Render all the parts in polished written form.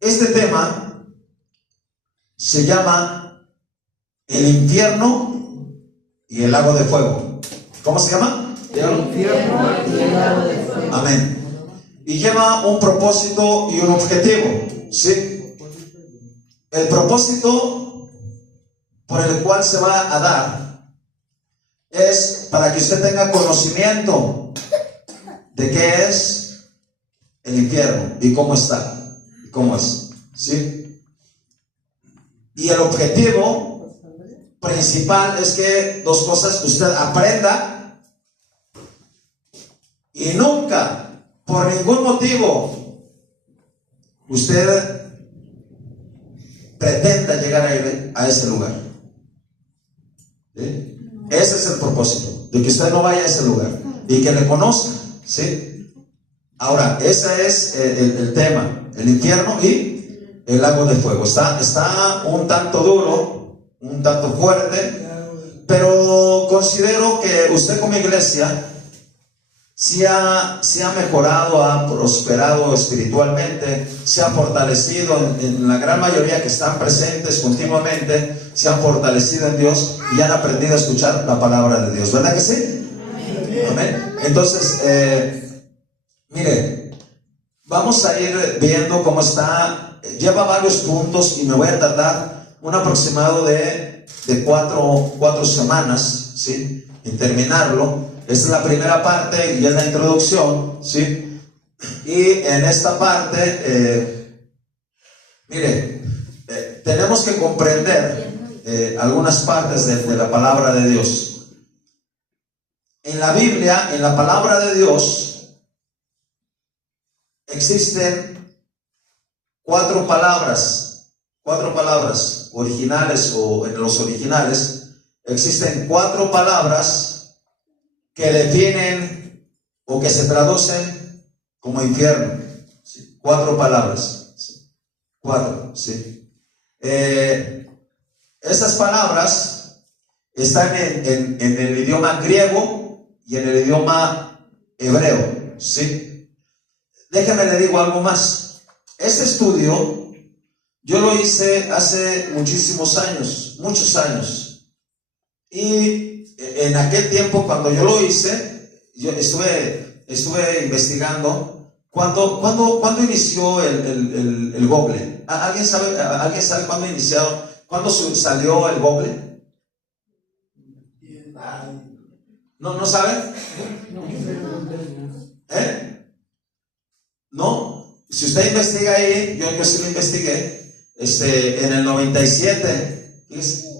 Este tema se llama el infierno y el lago de fuego. ¿Cómo se llama? El infierno y el lago de fuego. Amén. Y lleva un propósito y un objetivo, ¿sí? El propósito por el cual se va a dar es para que usted tenga conocimiento de qué es el infierno y cómo está, y cómo es, ¿sí? Y el objetivo principal es que dos cosas: usted aprenda y nunca, por ningún motivo, usted pretenda llegar a ese lugar. ¿Sí? Ese es el propósito, de que usted no vaya a ese lugar y que le conozca, ¿sí? Ahora, ese es el tema, el infierno y el lago de fuego. Está un tanto duro, un tanto fuerte, pero considero que usted como iglesia si ha mejorado, ha prosperado espiritualmente, se ha fortalecido en la gran mayoría que están presentes continuamente, se han fortalecido en Dios y han aprendido a escuchar la palabra de Dios, ¿verdad que sí? Amén. Entonces, mire, vamos a ir viendo cómo está. Lleva varios puntos y me voy a tardar un aproximado de cuatro semanas, ¿sí?, en terminarlo. Esta es la primera parte y es la introducción, ¿sí? Y en esta parte, mire, tenemos que comprender algunas partes de la palabra de Dios. En la Biblia, en la palabra de Dios, existen cuatro palabras originales, o en los originales, existen cuatro palabras que definen o que se traducen como infierno. ¿Sí? Cuatro palabras. ¿Sí? Cuatro, ¿sí? Esas palabras están en el idioma griego y en el idioma hebreo, ¿sí? Déjame le digo algo más. Este estudio yo lo hice hace muchísimos años, muchos años. Y en aquel tiempo, cuando yo lo hice, yo estuve investigando cuándo inició el Google. ¿Alguien sabe cuándo inició? ¿Cuándo salió el Google? ¿No saben? ¿No? Si usted investiga ahí, yo sí lo investigué, en el 97, fíjese.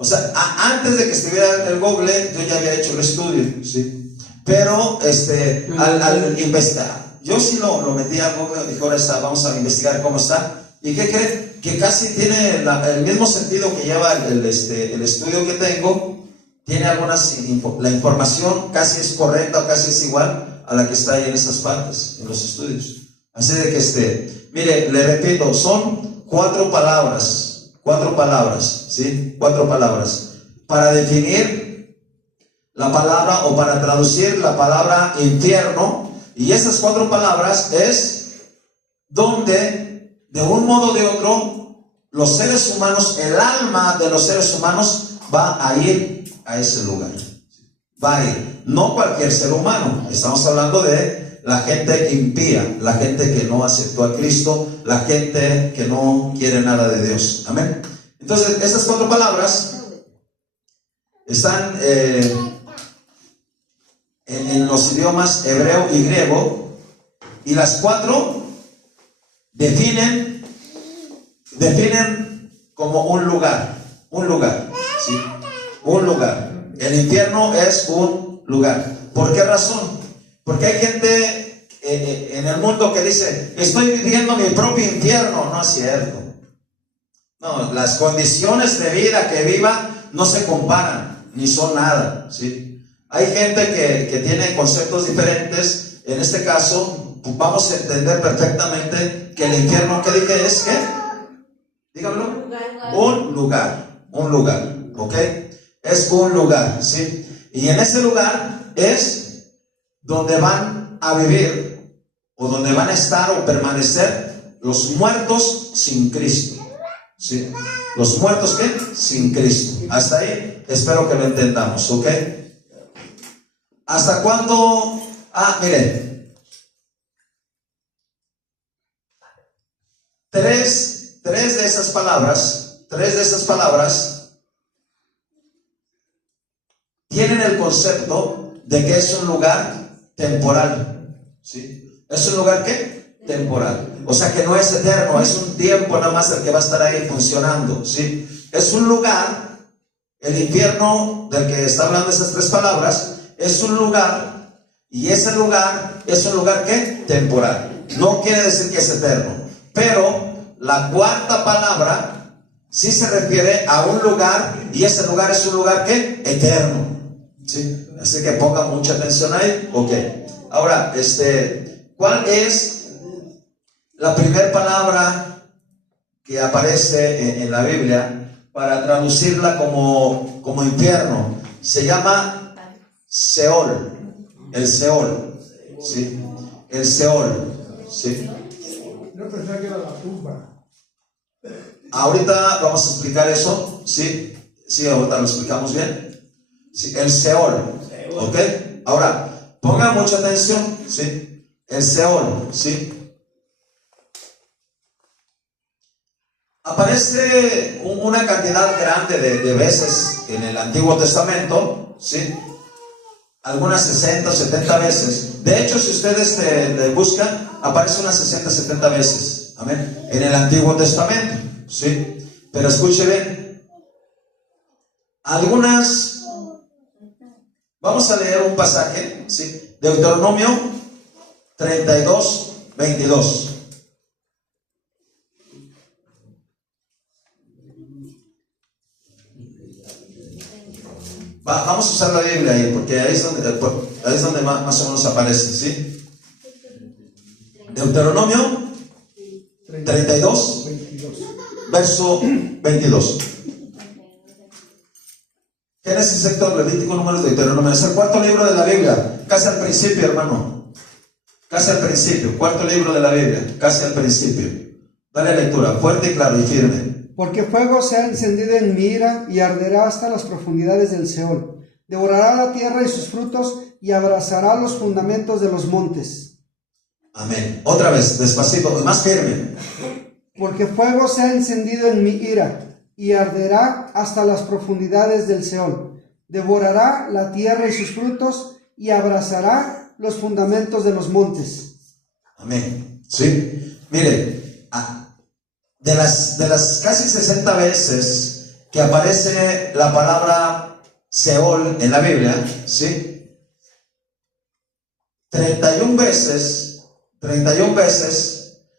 O sea, antes de que estuviera el Google, yo ya había hecho el estudio, ¿sí? Pero, al investigar, yo sí lo metí al Google y dije, ahora vamos a investigar cómo está. ¿Y qué creen? Que casi tiene el mismo sentido que lleva el estudio que tengo. Tiene la información casi es correcta o casi es igual a la que está ahí en esas partes, en los estudios. Así de que, mire, le repito, son cuatro palabras, ¿sí? Cuatro palabras para definir la palabra o para traducir la palabra infierno. Y esas cuatro palabras es donde, de un modo o de otro, los seres humanos, el alma de los seres humanos va a ir a ese lugar. Va a ir. No cualquier ser humano. Estamos hablando de la gente impía, la gente que no aceptó a Cristo, la gente que no quiere nada de Dios. Amén. Entonces, esas cuatro palabras están en los idiomas hebreo y griego, y las cuatro definen como un lugar, ¿sí? Un lugar. El infierno es un lugar. ¿Por qué razón? Porque hay gente en el mundo que dice, estoy viviendo mi propio infierno. No es cierto. No, las condiciones de vida que viva no se comparan, ni son nada, ¿sí? Hay gente que tiene conceptos diferentes. En este caso, vamos a entender perfectamente que el infierno, ¿qué dije? ¿Es qué? Dígamelo. Un lugar, ¿ok? Es un lugar, ¿sí? Y en ese lugar es donde van a vivir, o donde van a estar o permanecer los muertos sin Cristo. ¿Sí? Los muertos ¿qué? Sin Cristo. Hasta ahí espero que lo entendamos, ¿ok? ¿Hasta cuándo? Miren, tres de esas palabras tienen el concepto de que es un lugar temporal. ¿Sí? ¿Es un lugar qué? Temporal. O sea que no es eterno, es un tiempo nada más el que va a estar ahí funcionando. ¿Sí? Es un lugar, el infierno del que está hablando esas tres palabras, es un lugar, y ese lugar es un lugar ¿qué? Temporal. No quiere decir que es eterno, pero la cuarta palabra sí se refiere a un lugar, y ese lugar es un lugar ¿qué? Eterno. ¿Sí? Así que ponga mucha atención ahí. Ok. Ahora, ¿cuál es la primera palabra que aparece en la Biblia para traducirla como infierno? Se llama Seol. El Seol. ¿Sí? El Seol. ¿Sí? Yo pensaba que era la tumba. Ahorita vamos a explicar eso. ¿Sí? Sí, ahorita lo explicamos bien. Sí, el Seol. ¿Ok? Ahora, pongan mucha atención. ¿Sí? El Seol. ¿Sí? Aparece una cantidad grande de veces en el Antiguo Testamento, ¿sí? Algunas 60 o 70 veces. De hecho, si ustedes le buscan, aparece unas 60 o 70 veces, amén, en el Antiguo Testamento, ¿sí? Pero escuche bien, algunas, vamos a leer un pasaje, ¿sí? Deuteronomio 32, 22. Vamos a usar la Biblia ahí, porque ahí es donde más o menos aparece, ¿sí? Deuteronomio 32, 22. verso 22. Génesis, Éxodo, Levítico, Números, Deuteronomio. Es el cuarto libro de la Biblia, casi al principio, hermano. Casi al principio, cuarto libro de la Biblia, casi al principio. Dale lectura, fuerte y claro y firme. Porque fuego se ha encendido en mi ira y arderá hasta las profundidades del Seol. Devorará la tierra y sus frutos y abrazará los fundamentos de los montes. Amén. Otra vez, despacito y más firme. Porque fuego se ha encendido en mi ira y arderá hasta las profundidades del Seol. Devorará la tierra y sus frutos y abrazará los fundamentos de los montes. Amén. Sí. Mire, de las casi 60 veces que aparece la palabra Seol en la Biblia, ¿sí? 31 veces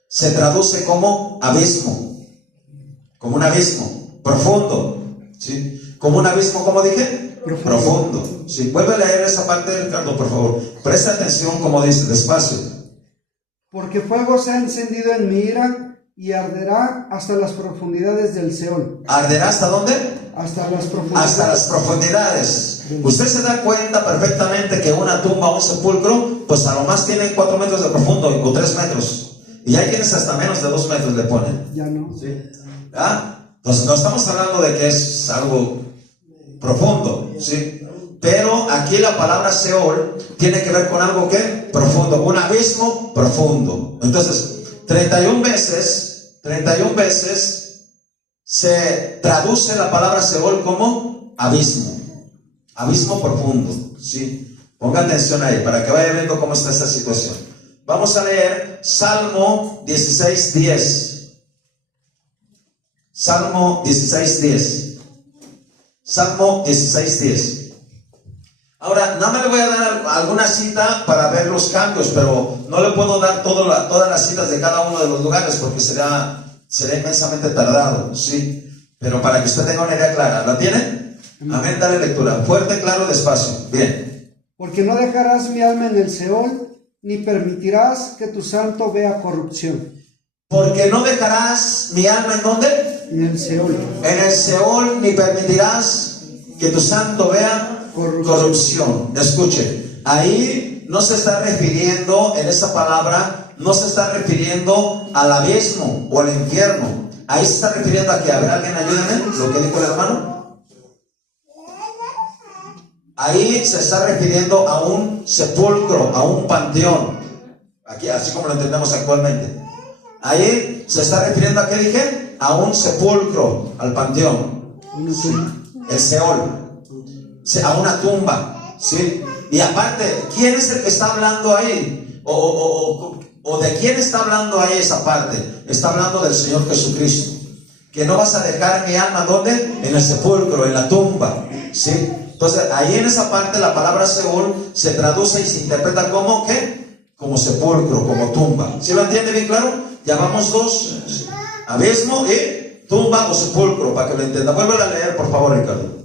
se traduce como abismo, como un abismo profundo, ¿sí? Como un abismo, ¿cómo dije? Profundo. ¿Sí? Vuelve a leer esa parte, Ricardo, por favor. Presta atención como dice, despacio. Porque fuego se ha encendido en mi ira y arderá hasta las profundidades del Seol. ¿Arderá hasta dónde? Hasta las profundidades. Hasta las profundidades. Usted se da cuenta perfectamente que una tumba o un sepulcro, pues a lo más tiene 4 metros de profundo o 3 metros. Y hay quienes hasta menos de 2 metros le ponen. Ya no. ¿Sí? ¿Ah? Entonces no estamos hablando de que es algo profundo, ¿sí? Pero aquí la palabra Seol tiene que ver con algo que profundo, un abismo profundo. Entonces, 31 veces se traduce la palabra Seol como abismo profundo, ¿sí? Ponga atención ahí para que vaya viendo cómo está esta situación. Vamos a leer Salmo 16:10. Salmo 16:10. Salmo 16:10. Ahora, no me le voy a dar alguna cita para ver los cambios, pero no le puedo dar todas las citas de cada uno de los lugares porque será inmensamente tardado, ¿sí? Pero para que usted tenga una idea clara, ¿la tiene? Amén, dale lectura, fuerte, claro, despacio, bien. Porque no dejarás mi alma en el Seol, ni permitirás que tu santo vea corrupción. Porque no dejarás mi alma ¿en dónde? En el Seol. En el Seol, ni permitirás que tu santo vea corrupción. Escuche, ahí no se está refiriendo en esa palabra no se está refiriendo al abismo o al infierno. Ahí se está refiriendo a que, a ver, alguien ayúdeme, lo que dijo el hermano. Ahí se está refiriendo a un sepulcro, a un panteón. Aquí, así como lo entendemos actualmente. Ahí se está refiriendo a, ¿qué dije? A un sepulcro, al panteón. Sí. El Seol. A una tumba. ¿Sí? Y aparte, ¿quién es el que está hablando ahí? ¿O de quién está hablando ahí esa parte? Está hablando del Señor Jesucristo. Que no vas a dejar mi alma, ¿dónde? En el sepulcro, en la tumba. ¿Sí? Entonces, ahí en esa parte la palabra Seol se traduce y se interpreta como, ¿qué? Como sepulcro, como tumba. ¿Sí lo entiende bien claro? Ya vamos dos. Abismo y tumba o sepulcro, para que lo entienda. Vuelve a leer, por favor, Ricardo.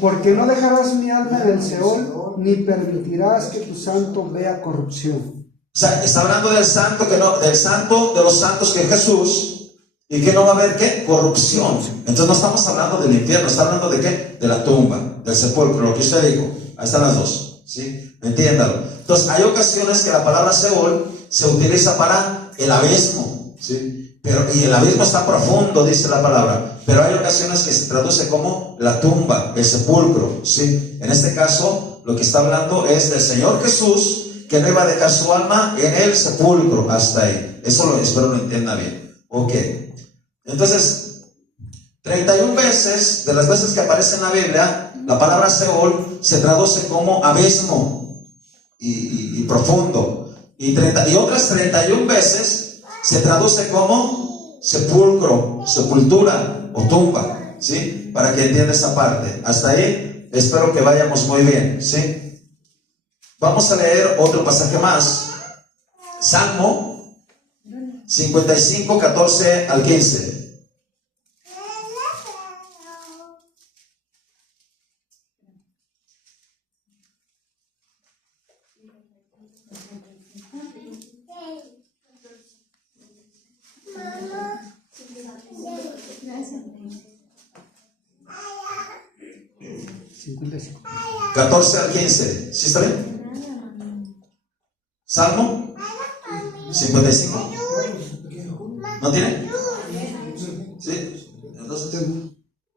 Porque no dejarás mi alma en el Seol, ni permitirás que tu santo vea corrupción. O sea, está hablando del santo, del santo de los santos, que es Jesús, y que no va a haber, ¿qué? Corrupción. Entonces no estamos hablando del infierno, está hablando de ¿qué? De la tumba, del sepulcro, lo que usted dijo. Ahí están las dos, ¿sí? Entiéndalo. Entonces hay ocasiones que la palabra Seol se utiliza para el abismo, ¿sí? Y el abismo está profundo, dice la palabra. Pero hay ocasiones que se traduce como la tumba, el sepulcro, ¿sí? En este caso, lo que está hablando es del Señor Jesús, que no iba a dejar su alma en el sepulcro hasta ahí. Eso espero lo entienda bien. Ok. Entonces, 31 veces, de las veces que aparece en la Biblia, la palabra Seol se traduce como abismo y profundo. Y otras 31 veces se traduce como sepulcro, sepultura o tumba, ¿sí? Para que entienda esa parte. Hasta ahí, espero que vayamos muy bien, ¿sí? Vamos a leer otro pasaje más. Salmo 55, 14 al 15. ¿55? 14 al 15. ¿Sí está bien? Salmo 55. ¿No tiene? ¿Sí? Entonces,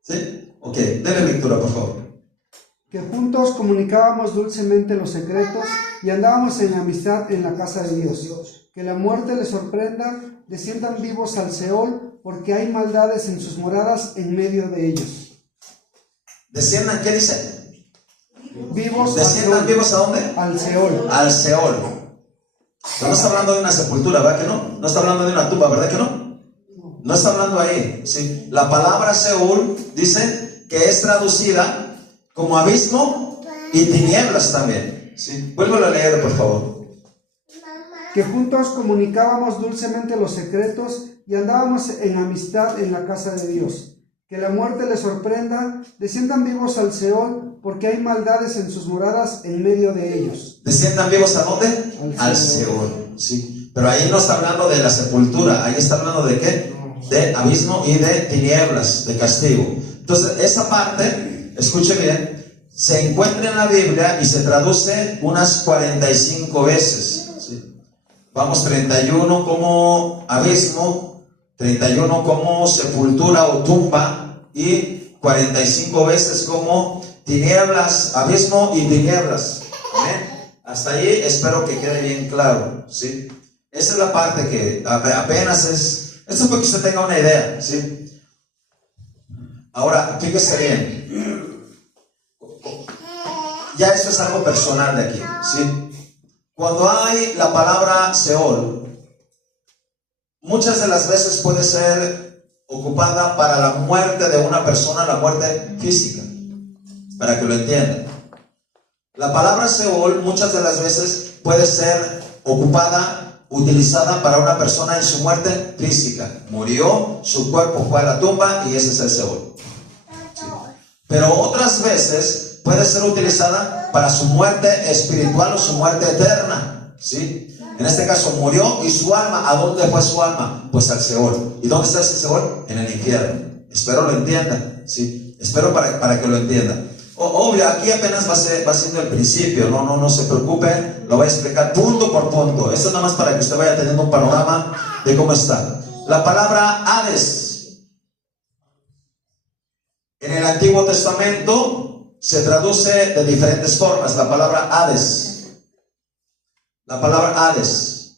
¿sí? Ok, denle lectura, por favor. Que juntos comunicábamos dulcemente los secretos y andábamos en amistad en la casa de Dios. Que la muerte les sorprenda, desciendan vivos al Seol, porque hay maldades en sus moradas en medio de ellos. ¿Desciendan qué dice? Vivos. ¿Desciendan vivos a dónde? Al Seol. Al Seol. Pero no está hablando de una sepultura, ¿verdad que no? No está hablando de una tumba, ¿verdad que no? No está hablando ahí, ¿sí? La palabra Seol dice que es traducida como abismo y tinieblas también, ¿sí? Vuélvelo a leer, por favor. Que juntos comunicábamos dulcemente los secretos y andábamos en amistad en la casa de Dios. Que la muerte les sorprenda, desciendan vivos al Seol, porque hay maldades en sus moradas en medio de ellos. ¿Desciendan vivos a dónde? Al Seol, ¿sí? Pero ahí no está hablando de la sepultura, ahí está hablando de ¿qué? De abismo y de tinieblas, de castigo. Entonces, esa parte, escuche bien, se encuentra en la Biblia y se traduce unas 45 veces, ¿sí? Vamos, 31 como abismo, 31 como sepultura o tumba, y 45 veces como tinieblas, abismo y tinieblas. ¿Amén? Hasta ahí espero que quede bien claro, ¿sí? Esa es la parte que apenas es. Esto es para que usted tenga una idea, ¿sí? Ahora, fíjese bien. Ya esto es algo personal de aquí, ¿sí? Cuando hay la palabra Seol, muchas de las veces puede ser ocupada para la muerte de una persona, la muerte física, para que lo entiendan. La palabra Seol muchas de las veces puede ser utilizada para una persona en su muerte física. Murió, su cuerpo fue a la tumba y ese es el Seol, ¿sí? Pero otras veces puede ser utilizada para su muerte espiritual o su muerte eterna, ¿sí? En este caso murió y su alma, ¿a dónde fue su alma? Pues al Seol. ¿Y dónde está ese Seol? En el infierno. Espero lo entiendan, ¿sí? Espero para que lo entiendan. Obvio, aquí apenas va siendo el principio, no se preocupe, lo voy a explicar punto por punto. Esto es nada más para que usted vaya teniendo un panorama de cómo está. La palabra Hades, en el Antiguo Testamento, se traduce de diferentes formas. La palabra Hades. La palabra Hades.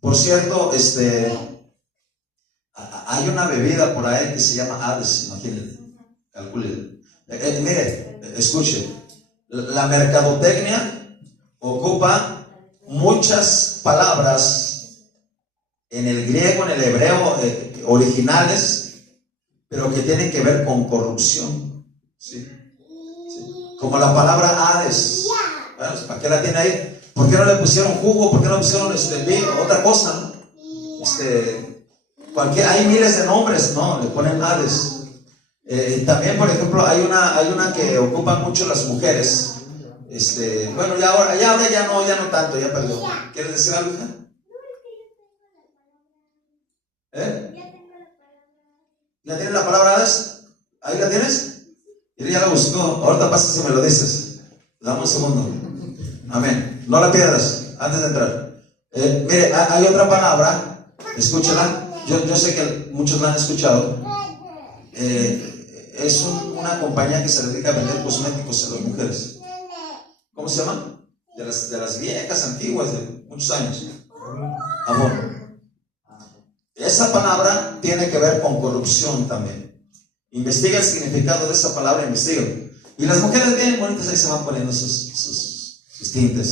Por cierto, hay una bebida por ahí que se llama Hades, imagínense, calculen. Mire, escuche, la mercadotecnia ocupa muchas palabras en el griego, en el hebreo, originales, pero que tienen que ver con corrupción, ¿sí? ¿Sí? Como la palabra Hades. Bueno, ¿para qué la tiene ahí? ¿Por qué no le pusieron jugo? ¿Por qué no le pusieron vino? Otra cosa, ¿no? Hay miles de nombres, ¿no? Le ponen Hades. También, por ejemplo, hay una que ocupan mucho las mujeres. Bueno, ya no tanto, ya perdió. ¿Quieres decir algo, hija? ¿Ya tienes la palabra Hades? ¿Ahí la tienes? Y ya la buscó. Ahorita pasa si me lo dices. Dame un segundo. Amén. No la pierdas antes de entrar. Mire, hay otra palabra. Escúchala. Yo sé que muchos la han escuchado. Es una compañía que se dedica a vender cosméticos a las mujeres. ¿Cómo se llama? De las viejas, antiguas, de muchos años. Avon. Esa palabra tiene que ver con corrupción también. Investiga el significado de esa palabra, investiga. Y las mujeres bien bonitas ahí se van poniendo sus tintes,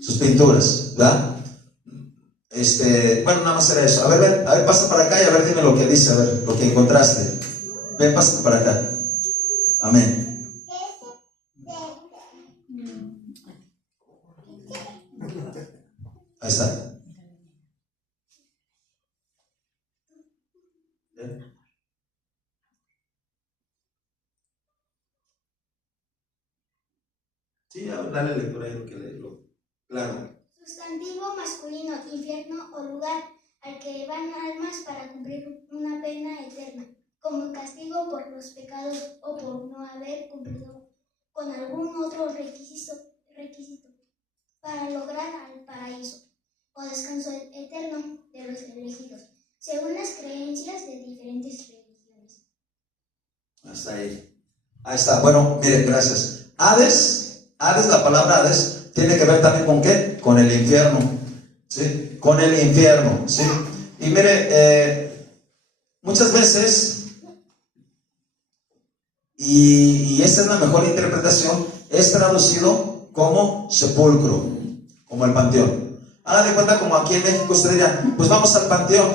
sus pinturas, ¿verdad? Bueno, nada más era eso. A ver, pasa para acá y a ver, dime lo que dice, a ver, lo que encontraste. Ven, pasa para acá. Amén. Ahí está. Sí, dale lectura ahí lo que leerlo. Claro. Sustantivo masculino, infierno o lugar al que van almas para cumplir una pena eterna, como castigo por los pecados o por no haber cumplido con algún otro requisito para lograr al paraíso o descanso eterno de los elegidos, según las creencias de diferentes religiones. Hasta ahí. Ahí está. Bueno, miren, gracias. Hades, la palabra Hades, tiene que ver también con ¿qué? Con el infierno, ¿sí? Con el infierno, ¿sí? Y mire, muchas veces, y esta es la mejor interpretación, es traducido como sepulcro, como el panteón. Hagan de cuenta como aquí en México ustedes dirían, pues vamos al panteón,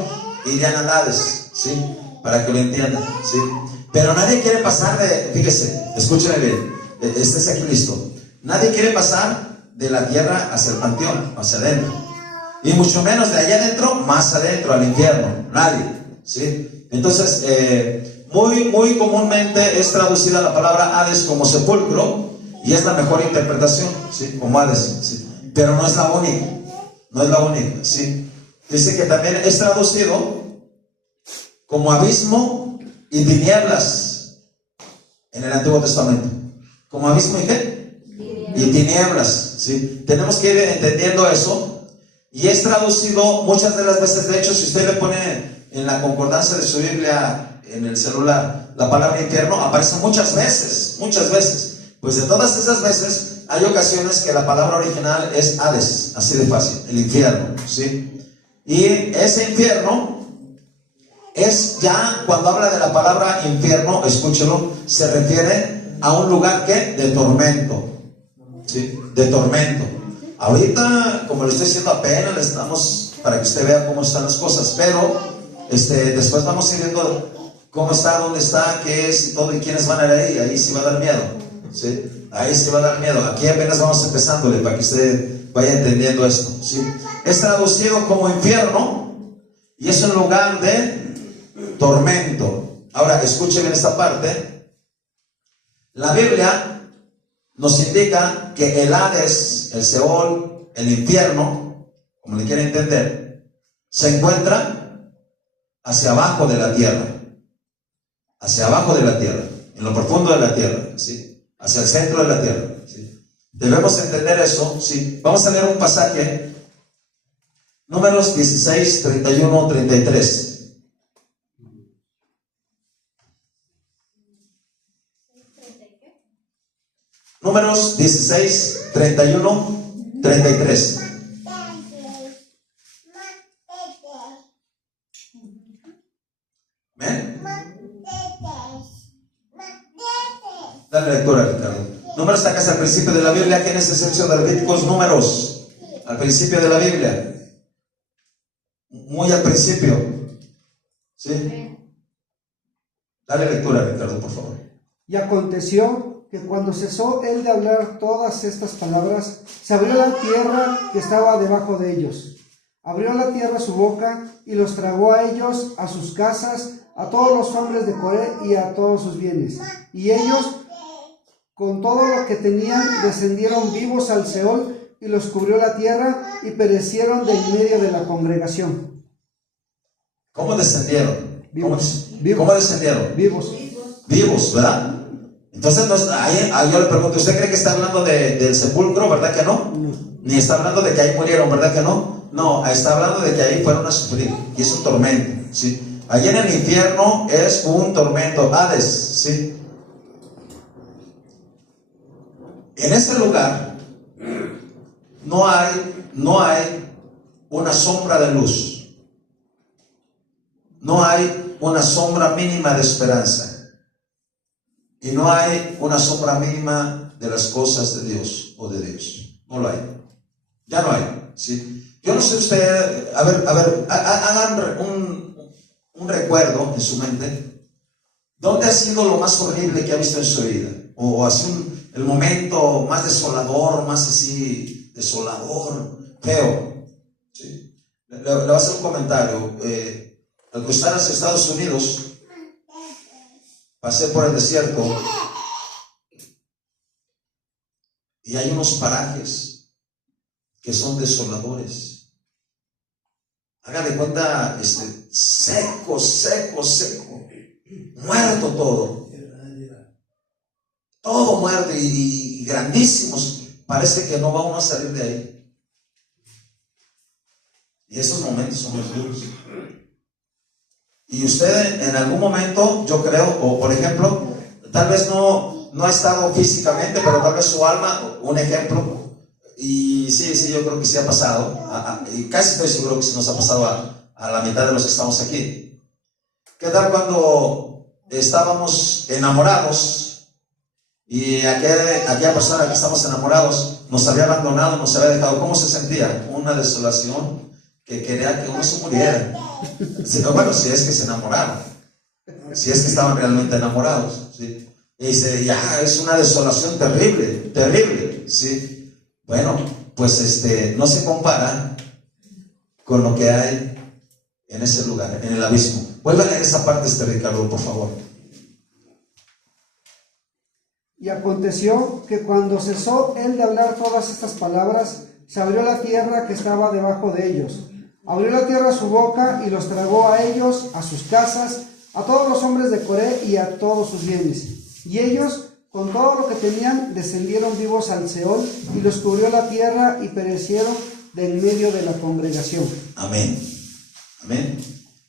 irían al Hades, ¿sí? Para que lo entiendan, ¿sí? Pero nadie quiere pasar fíjese, escúchenme bien, estés aquí listo. Nadie quiere pasar de la tierra hacia el panteón, hacia adentro. Y mucho menos de allá adentro, más adentro, al infierno. Nadie, ¿sí? Entonces, muy comúnmente es traducida la palabra Hades como sepulcro, y es la mejor interpretación, ¿sí? Como Hades, ¿sí? Pero no es la única, no es la única, ¿sí? Dice que también es traducido como abismo y tinieblas en el Antiguo Testamento. ¿Como abismo y qué? Y tinieblas, ¿sí? Tenemos que ir entendiendo eso. Y es traducido muchas de las veces. De hecho, si usted le pone en la concordancia de su Biblia en el celular la palabra infierno, aparece muchas veces. Pues de todas esas veces hay ocasiones que la palabra original es Hades, así de fácil, el infierno, ¿sí? Y ese infierno es ya, cuando habla de la palabra infierno, escúchelo, se refiere a un lugar que de tormento, ¿sí? De tormento. Ahorita, como le estoy diciendo, apenas le estamos, para que usted vea cómo están las cosas, pero después vamos a ir viendo cómo está, dónde está, qué es y todo, y quiénes van a ir ahí sí va a dar miedo, ¿sí? Ahí sí va a dar miedo. Aquí apenas vamos empezándole para que usted vaya entendiendo esto, ¿sí? Es traducido como infierno y es un lugar de tormento. Ahora, escuchen bien esta parte. La Biblia nos indica que el Hades, el Seol, el infierno, como le quieren entender, se encuentra hacia abajo de la tierra. Hacia abajo de la tierra. en lo profundo de la tierra, ¿sí? Hacia el centro de la tierra, ¿sí? Debemos entender eso, ¿sí? Vamos a leer un pasaje, Números 16, 31, 33. Números 16, 31, 33. ¿Ven? Dale lectura, Ricardo. Números está casi al principio de la Biblia. ¿Quién es excepción de Levíticos? Números. Al principio de la Biblia. Muy al principio. ¿Sí? Dale lectura, Ricardo, por favor. Y aconteció que cuando cesó él de hablar todas estas palabras, se abrió la tierra que estaba debajo de ellos. Abrió la tierra su boca y los tragó a ellos, a sus casas, a todos los hombres de Coré y a todos sus bienes. Y ellos, con todo lo que tenían, descendieron vivos al Seol, y los cubrió la tierra, y perecieron de en medio de la congregación. ¿Cómo descendieron? Vivos. ¿Cómo descendieron? Vivos. Vivos, ¿verdad? Entonces, ahí yo le pregunto, ¿usted cree que está hablando del sepulcro, verdad que no? No. Ni está hablando de que ahí murieron, ¿verdad que no? No, está hablando de que ahí fueron a sufrir, y es un tormento, ¿sí? Allí en el infierno es un tormento, Hades, ¿sí? En ese lugar no hay una sombra de luz, no hay una sombra mínima de esperanza, y no hay una sombra mínima de las cosas de Dios o de Dios. No lo hay, ya no hay, ¿sí? Yo no sé usted, a ver, hagan un recuerdo en su mente. ¿Dónde ha sido lo más horrible que ha visto en su vida? O así el momento más desolador, más así, desolador, feo, ¿sí? Le voy a hacer un comentario. Al cruzar hacia Estados Unidos, pasé por el desierto y hay unos parajes que son desoladores. Haga de cuenta, seco, muerto todo muerto y grandísimos. Parece que no va uno a salir de ahí. Y esos momentos son los duros. Y usted en algún momento, yo creo, o por ejemplo, tal vez no ha estado físicamente, pero tal vez su alma, un ejemplo. Y sí, yo creo que sí ha pasado, y casi estoy seguro que sí nos ha pasado a la mitad de los que estamos aquí. ¿Qué tal cuando estábamos enamorados y aquella persona que estamos enamorados nos había abandonado, nos había dejado? ¿Cómo se sentía? Una desolación que quería que uno se muriera. Sí, bueno, si es que se enamoraron, si es que estaban realmente enamorados, ¿sí? Y dice, ya, es una desolación terrible, ¿sí? Bueno, pues no se compara con lo que hay en ese lugar, en el abismo. Vuelve a leer esa parte, Ricardo, por favor. Y aconteció que cuando cesó él de hablar todas estas palabras, se abrió la tierra que estaba debajo de ellos. Abrió la tierra su boca y los tragó a ellos, a sus casas, a todos los hombres de Coré y a todos sus bienes. Y ellos, con todo lo que tenían, descendieron vivos al Seol, y los cubrió la tierra, y perecieron de en medio de la congregación. Amén.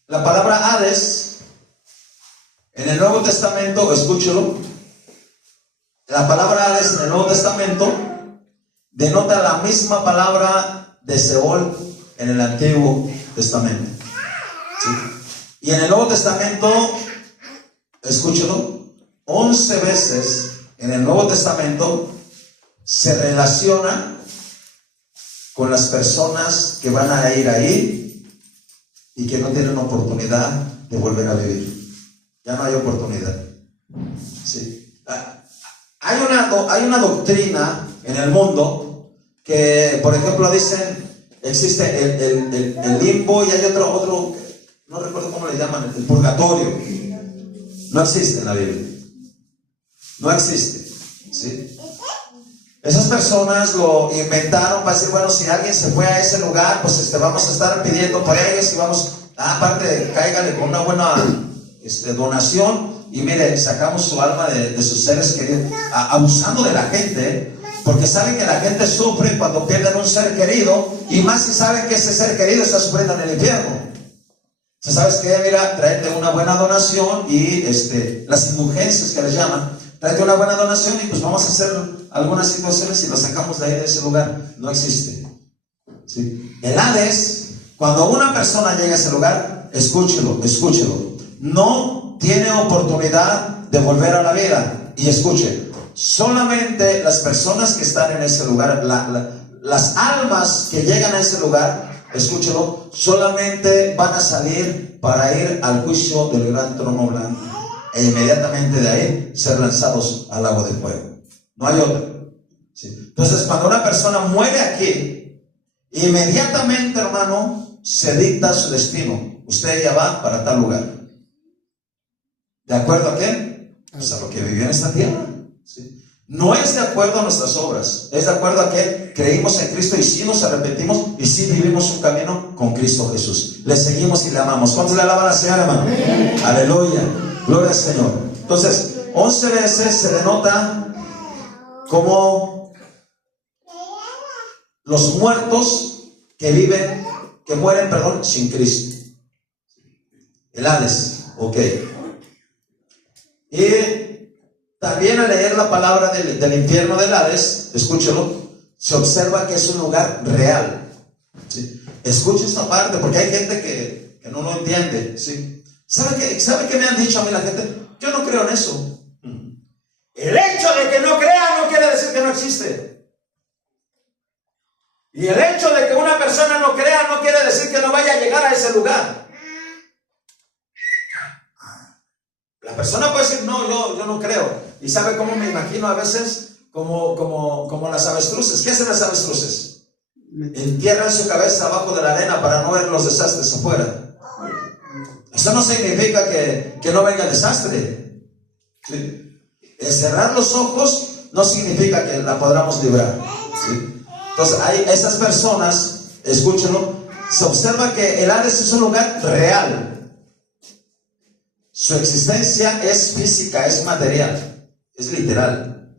La palabra Hades, en el Nuevo Testamento, escúchelo, la palabra Hades en el Nuevo Testamento denota la misma palabra de Seol en el Antiguo Testamento, ¿sí? Y en el Nuevo Testamento, escúchelo, 11 veces en el Nuevo Testamento se relaciona con las personas que van a ir ahí y que no tienen oportunidad de volver a vivir. Ya no hay oportunidad, ¿sí? Hay una doctrina en el mundo que, por ejemplo, dicen, existe el limbo y hay otro, no recuerdo cómo le llaman, el purgatorio. No existe en la Biblia. No existe, ¿sí? Esas personas lo inventaron para decir, bueno, si alguien se fue a ese lugar, pues vamos a estar pidiendo por ellos y vamos, aparte, cáigale con una buena donación, y mire, sacamos su alma de sus seres queridos, abusando de la gente, porque saben que la gente sufre cuando pierden un ser querido, y más si saben que ese ser querido está sufriendo en el infierno. ¿Sabes qué? Mira, tráete una buena donación y las indulgencias que les llaman, tráete una buena donación y pues vamos a hacer algunas situaciones y lo sacamos de ahí, de ese lugar. No existe. ¿Sí? El Hades, cuando una persona llega a ese lugar, escúchelo, no tiene oportunidad de volver a la vida. Y escuche, solamente las personas que están en ese lugar, las almas que llegan a ese lugar, escúchelo, solamente van a salir para ir al juicio del gran trono blanco e inmediatamente de ahí ser lanzados al lago de fuego. No hay otro. ¿Sí? Entonces, cuando una persona muere aquí, inmediatamente, hermano, se dicta su destino. Usted ya va para tal lugar. ¿De acuerdo a qué? Pues a lo que vivió en esta tierra. ¿Sí? No es de acuerdo a nuestras obras, es de acuerdo a que creímos en Cristo y sí nos arrepentimos y sí vivimos un camino con Cristo Jesús. Le seguimos y le amamos. ¿Cuántos le alaban al Señor, hermano? Aleluya, gloria al Señor. Entonces, 11 veces se denota como los muertos que mueren, sin Cristo. El Hades, ok. Y también al leer la palabra del infierno del Hades, escúchelo, se observa que es un lugar real. ¿Sí? Escuche esta parte, porque hay gente que no lo entiende. ¿Sí? ¿Sabe qué me han dicho a mí la gente? Yo no creo en eso. El hecho de que no crea no quiere decir que no existe. Y el hecho de que una persona no crea no quiere decir que no vaya a llegar a ese lugar. La persona puede decir, no, yo no creo. ¿Y sabe cómo me imagino a veces? Como las avestruces. ¿Qué hacen las avestruces? Entierran su cabeza abajo de la arena para no ver los desastres afuera. Eso no significa que no venga el desastre. ¿Sí? El cerrar los ojos no significa que la podamos librar. ¿Sí? Entonces, hay esas personas, escúchenlo, se observa que el Hades es un lugar real. Su existencia es física, es material, es literal.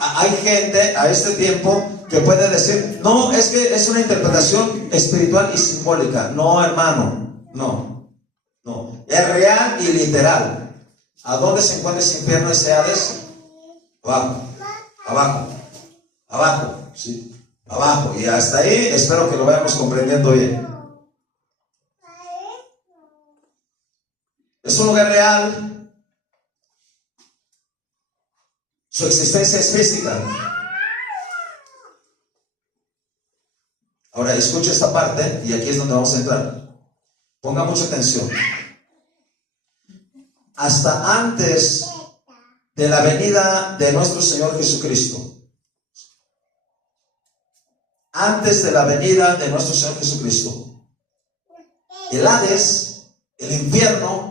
Hay gente a este tiempo que puede decir, no, es que es una interpretación espiritual y simbólica. No, hermano, no. Es real y literal. ¿A dónde se encuentra ese infierno, ese Hades? Abajo, ¿sí? Abajo. Y hasta ahí espero que lo vayamos comprendiendo bien. Es un lugar real. Su existencia es física. Ahora escucha esta parte y aquí es donde vamos a entrar. Ponga mucha atención. Hasta antes de la venida de nuestro Señor Jesucristo, antes de la venida de nuestro Señor Jesucristo, el Hades, el infierno,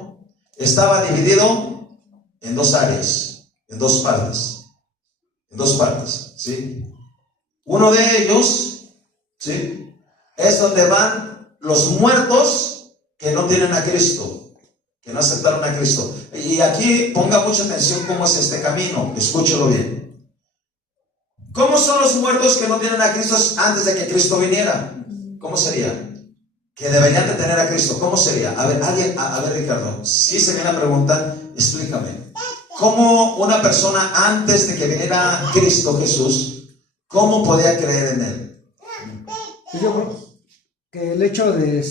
estaba dividido en dos áreas, en dos partes, ¿sí? Uno de ellos, ¿sí?, es donde van los muertos que no tienen a Cristo, que no aceptaron a Cristo. Y aquí ponga mucha atención cómo es este camino, escúchelo bien. ¿Cómo son los muertos que no tienen a Cristo antes de que Cristo viniera? ¿Cómo sería? Que deberían de tener a Cristo. ¿Cómo sería? A ver, Ricardo, si se viene a preguntar, explícame. ¿Cómo una persona antes de que viniera Cristo Jesús, cómo podía creer en Él? Yo creo que el hecho de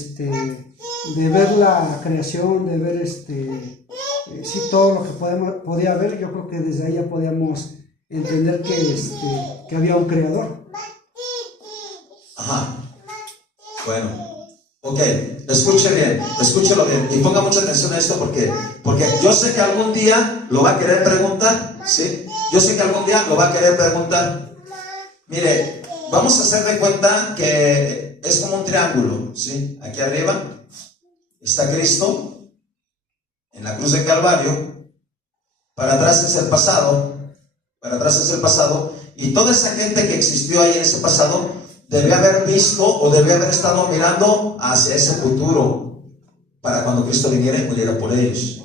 ver la creación, de ver sí, todo lo que podía ver, yo creo que desde ahí ya podíamos entender que había un creador. Ajá. Bueno. Ok, escúchelo bien y ponga mucha atención a esto porque yo sé que algún día lo va a querer preguntar, ¿sí? Yo sé que algún día lo va a querer preguntar. Mire, vamos a hacer de cuenta que es como un triángulo, ¿sí? Aquí arriba está Cristo en la cruz de Calvario, para atrás es el pasado, y toda esa gente que existió ahí en ese pasado debía haber visto o debía haber estado mirando hacia ese futuro para cuando Cristo viniera y muriera por ellos.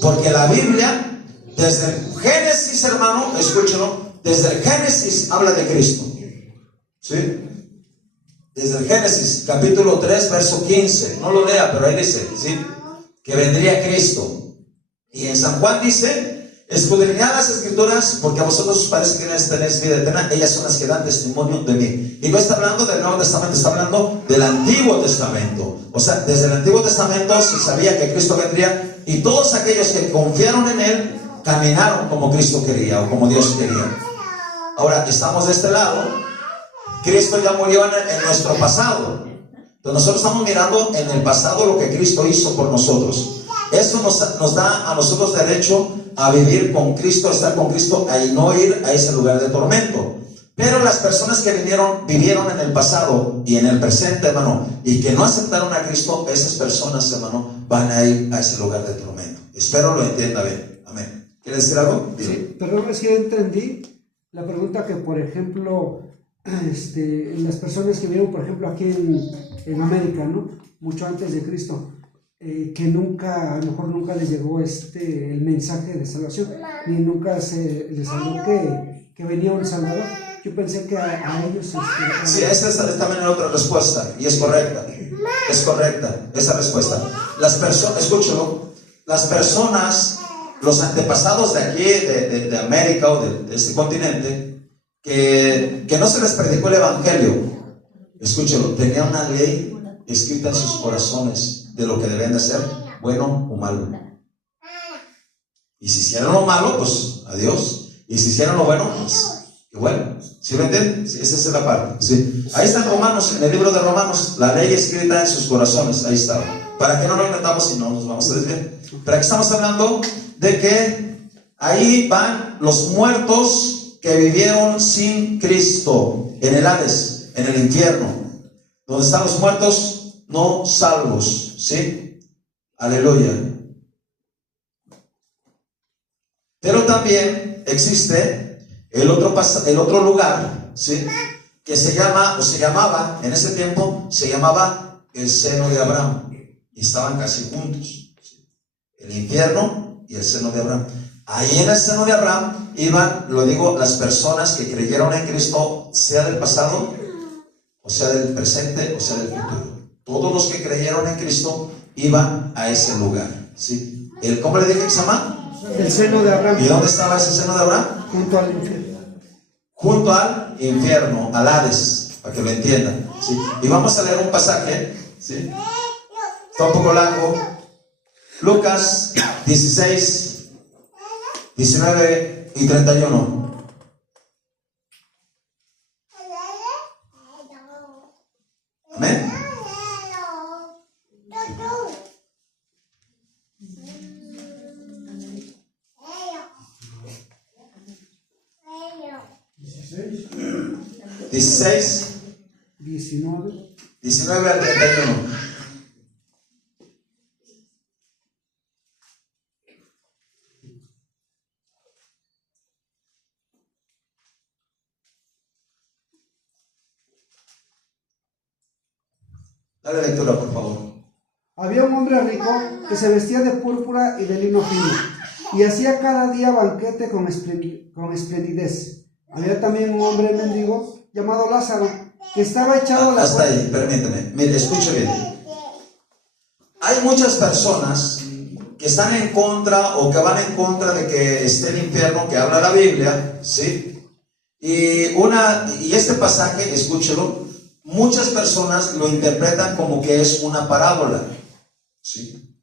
Porque la Biblia, desde el Génesis, hermano, escúchenlo, desde el Génesis habla de Cristo. ¿Sí? Desde el Génesis, capítulo 3, verso 15. No lo lea, pero ahí dice, ¿sí?, que vendría Cristo. Y en San Juan dice: escudriñad las Escrituras, porque a vosotros os parece que tenéis vida eterna, ellas son las que dan testimonio de mí. Y no está hablando del Nuevo Testamento, está hablando del Antiguo Testamento. O sea, desde el Antiguo Testamento se sabía que Cristo vendría, y todos aquellos que confiaron en Él caminaron como Cristo quería o como Dios quería. Ahora, estamos de este lado. Cristo ya murió en nuestro pasado. Entonces nosotros estamos mirando en el pasado lo que Cristo hizo por nosotros. Eso nos da a nosotros derecho a vivir con Cristo, a estar con Cristo y no ir a ese lugar de tormento. Pero las personas que vivieron en el pasado y en el presente, hermano, y que no aceptaron a Cristo, esas personas, hermano, van a ir a ese lugar de tormento. Espero lo entienda bien. Amén. ¿Quieres decir algo? Sí, pero es que entendí la pregunta que, por ejemplo, las personas que vivieron, por ejemplo, aquí en América, ¿no?, mucho antes de Cristo, que nunca, a lo mejor nunca les llegó el mensaje de salvación, ni nunca se les habló que venía un Salvador. Yo pensé que a ellos... Sí, esa es también otra respuesta, y es correcta. Es correcta esa respuesta. Las personas, escúchalo, las personas, los antepasados de aquí, de América o de este continente, que no se les predicó el Evangelio, escúchalo, tenían una ley escrita en sus corazones de lo que deben de hacer, bueno o malo. Y si hicieron lo malo, pues adiós. Y si hicieron lo bueno, pues qué bueno. ¿Sí lo entienden? Sí, esa es la parte. Sí. Ahí está en Romanos, en el libro de Romanos, la ley escrita en sus corazones. Ahí está. Para que no nos metamos y no nos vamos a desviar. Pero aquí estamos hablando de que ahí van los muertos que vivieron sin Cristo en el Hades, en el infierno, donde están los muertos no salvos. ¿Sí? Aleluya. Pero también existe el otro lugar, ¿sí?, que se llama, o se llamaba, en ese tiempo, se llamaba el seno de Abraham. Y estaban casi juntos, ¿sí?, el infierno y el seno de Abraham. Ahí en el seno de Abraham iban, lo digo, las personas que creyeron en Cristo, sea del pasado, o sea del presente, o sea del futuro. Todos los que creyeron en Cristo iban a ese lugar, ¿sí? ¿Cómo le dije que se llama? El seno de Abraham. ¿Y dónde estaba ese seno de Abraham? Junto al infierno. Junto al infierno, al Hades, para que lo entiendan, ¿sí? Y vamos a leer un pasaje, ¿sí? Está un poco largo. Lucas 16, 19 y 31. Amén. Dieciséis, 19 al 31. Dale lectura, por favor. Había un hombre rico que se vestía de púrpura y de lino fino, y hacía cada día banquete con esplendidez. Había también un hombre mendigo llamado Lázaro, que estaba echado a la Hasta ahí, permíteme. Mire, escuche bien. Hay muchas personas que están en contra o que van en contra de que esté el infierno, que habla la Biblia, ¿sí? Y este pasaje, escúchelo, muchas personas lo interpretan como que es una parábola, ¿sí?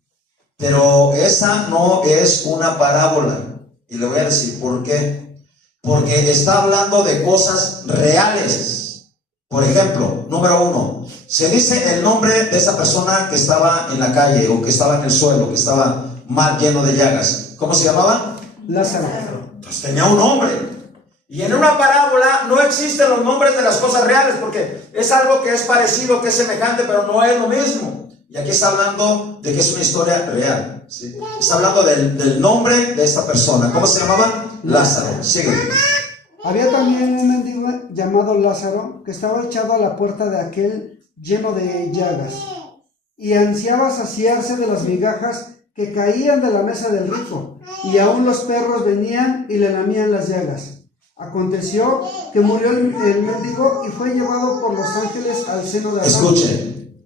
Pero esa no es una parábola. Y le voy a decir por qué. Porque está hablando de cosas reales. Por ejemplo, número 1, se dice el nombre de esa persona que estaba en la calle o que estaba en el suelo, que estaba mal, lleno de llagas. ¿Cómo se llamaba? Lázaro. Pues tenía un nombre. Y en una parábola no existen los nombres de las cosas reales, porque es algo que es parecido, que es semejante, pero no es lo mismo. Y aquí está hablando de que es una historia real, ¿sí? Está hablando del nombre de esta persona. ¿Cómo se llamaba? Lázaro. Sigue. Había también un mendigo llamado Lázaro, que estaba echado a la puerta de aquel lleno de llagas, y ansiaba saciarse de las migajas que caían de la mesa del rico, y aún los perros venían y le lamían las llagas. Aconteció que murió el mendigo y fue llevado por los ángeles al seno de Abraham. Escuche,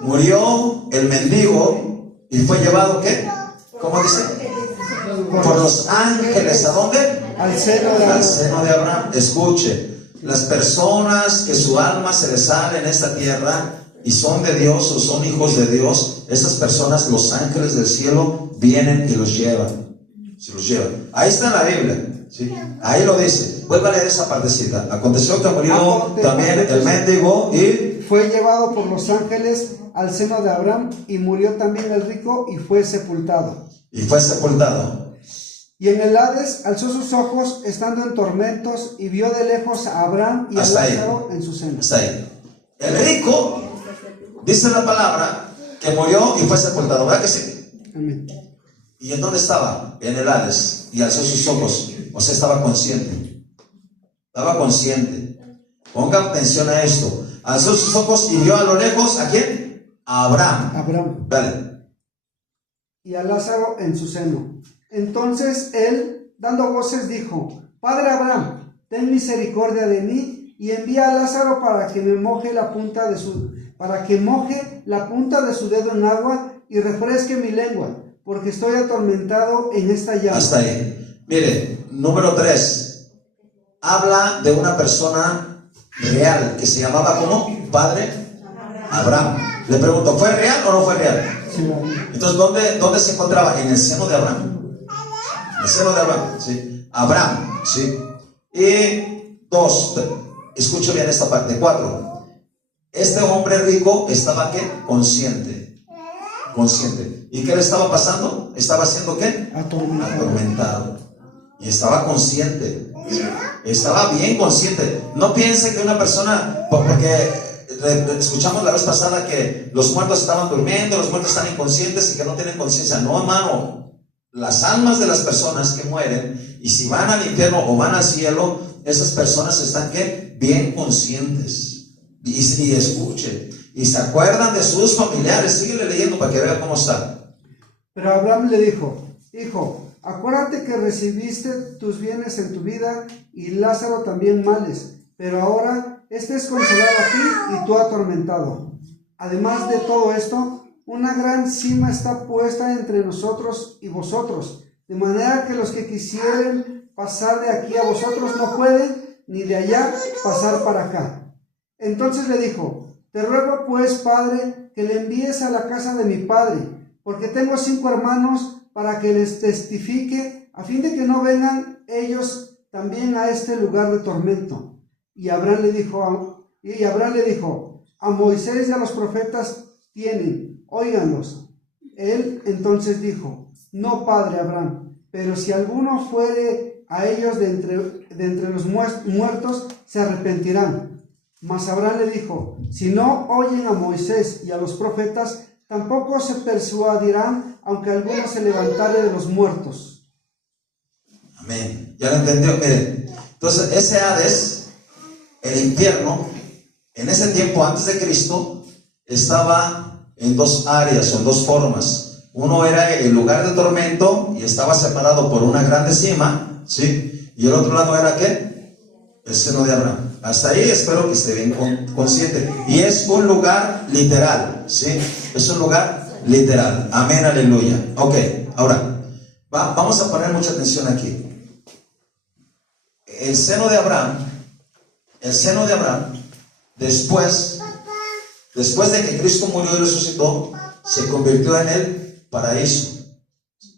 murió el mendigo y fue llevado, ¿qué? ¿Cómo dice? Por los ángeles, ¿a dónde? Al seno de Al Abraham. seno de Abraham. Escuche, las personas que su alma se les sale en esta tierra y son de Dios o son hijos de Dios, esas personas, los ángeles del cielo, vienen y los llevan. Se los llevan. Ahí está en la Biblia, ¿sí? Ahí lo dice. Vuelva a leer esa partecita. Aconteció que murió también el mendigo y fue llevado por los ángeles al seno de Abraham, y murió también el rico y fue sepultado. y fue sepultado. Y en el Hades alzó sus ojos estando en tormentos y vio de lejos a Abraham y a Hasta ahí. Lázaro en su seno. Está ahí. El rico, dice la palabra, que murió y fue sepultado. ¿Verdad que sí? Amén. ¿Y en dónde estaba? En el Hades. Y alzó sus ojos. O sea, estaba consciente. Estaba consciente. Ponga atención a esto. Alzó sus ojos y vio a lo lejos, ¿a quién? A Abraham. Abraham Dale. y a Lázaro en su seno. Entonces él, dando voces, dijo: Padre Abraham, ten misericordia de mí y envía a Lázaro para que moje la punta de su dedo en agua y refresque mi lengua, porque estoy atormentado en esta llama. Hasta ahí. Mire, número 3. Habla de una persona real que se llamaba ¿cómo? Padre Abraham. Le pregunto, ¿fue real o no fue real? Sí, Entonces, ¿dónde se encontraba? En el seno de Abraham. En el seno de Abraham, ¿sí? Abraham, ¿sí? Y 2, escucho bien esta parte. 4. Este hombre rico estaba ¿qué? Consciente. ¿Y qué le estaba pasando? ¿Estaba haciendo qué? Atormentado. Y estaba consciente. Estaba bien consciente. No piense que una persona, porque escuchamos la vez pasada que los muertos estaban durmiendo, los muertos están inconscientes y que no tienen conciencia. No, hermano. Las almas de las personas que mueren, y si van al infierno o van al cielo, esas personas están ¿qué? Bien conscientes. Y escuche, y se acuerdan de sus familiares. Síguele leyendo para que vea cómo está. Pero Abraham le dijo: Hijo, acuérdate que recibiste tus bienes en tu vida y Lázaro también males, pero ahora este es consolado aquí y tú atormentado. Además de todo esto, una gran cima está puesta entre nosotros y vosotros, de manera que los que quisieren pasar de aquí a vosotros no pueden, ni de allá pasar para acá. Entonces le dijo: Te ruego pues, Padre, que le envíes a la casa de mi padre, porque tengo 5 hermanos, para que les testifique, a fin de que no vengan ellos también a este lugar de tormento. Y Abraham le dijo: A Moisés y a los profetas tienen, óiganlos. Él entonces dijo: No, Padre Abraham, pero si alguno fuere a ellos de entre los muertos, se arrepentirán. Mas Abraham le dijo: Si no oyen a Moisés y a los profetas, tampoco se persuadirán, aunque alguno se levantare de los muertos. Amén. ¿Ya lo entendió? Miren, entonces ese Hades, el infierno, en ese tiempo antes de Cristo, estaba en 2 áreas o en 2 formas. Uno era el lugar de tormento y estaba separado por una grande cima, ¿sí? Y el otro lado era ¿qué? El seno de Abraham. Hasta ahí espero que esté bien consciente. Y es un lugar literal, ¿sí? Es un lugar literal. Amén, aleluya. Ok, ahora, vamos a poner mucha atención aquí. El seno de Abraham, después de que Cristo murió y resucitó, se convirtió en el paraíso.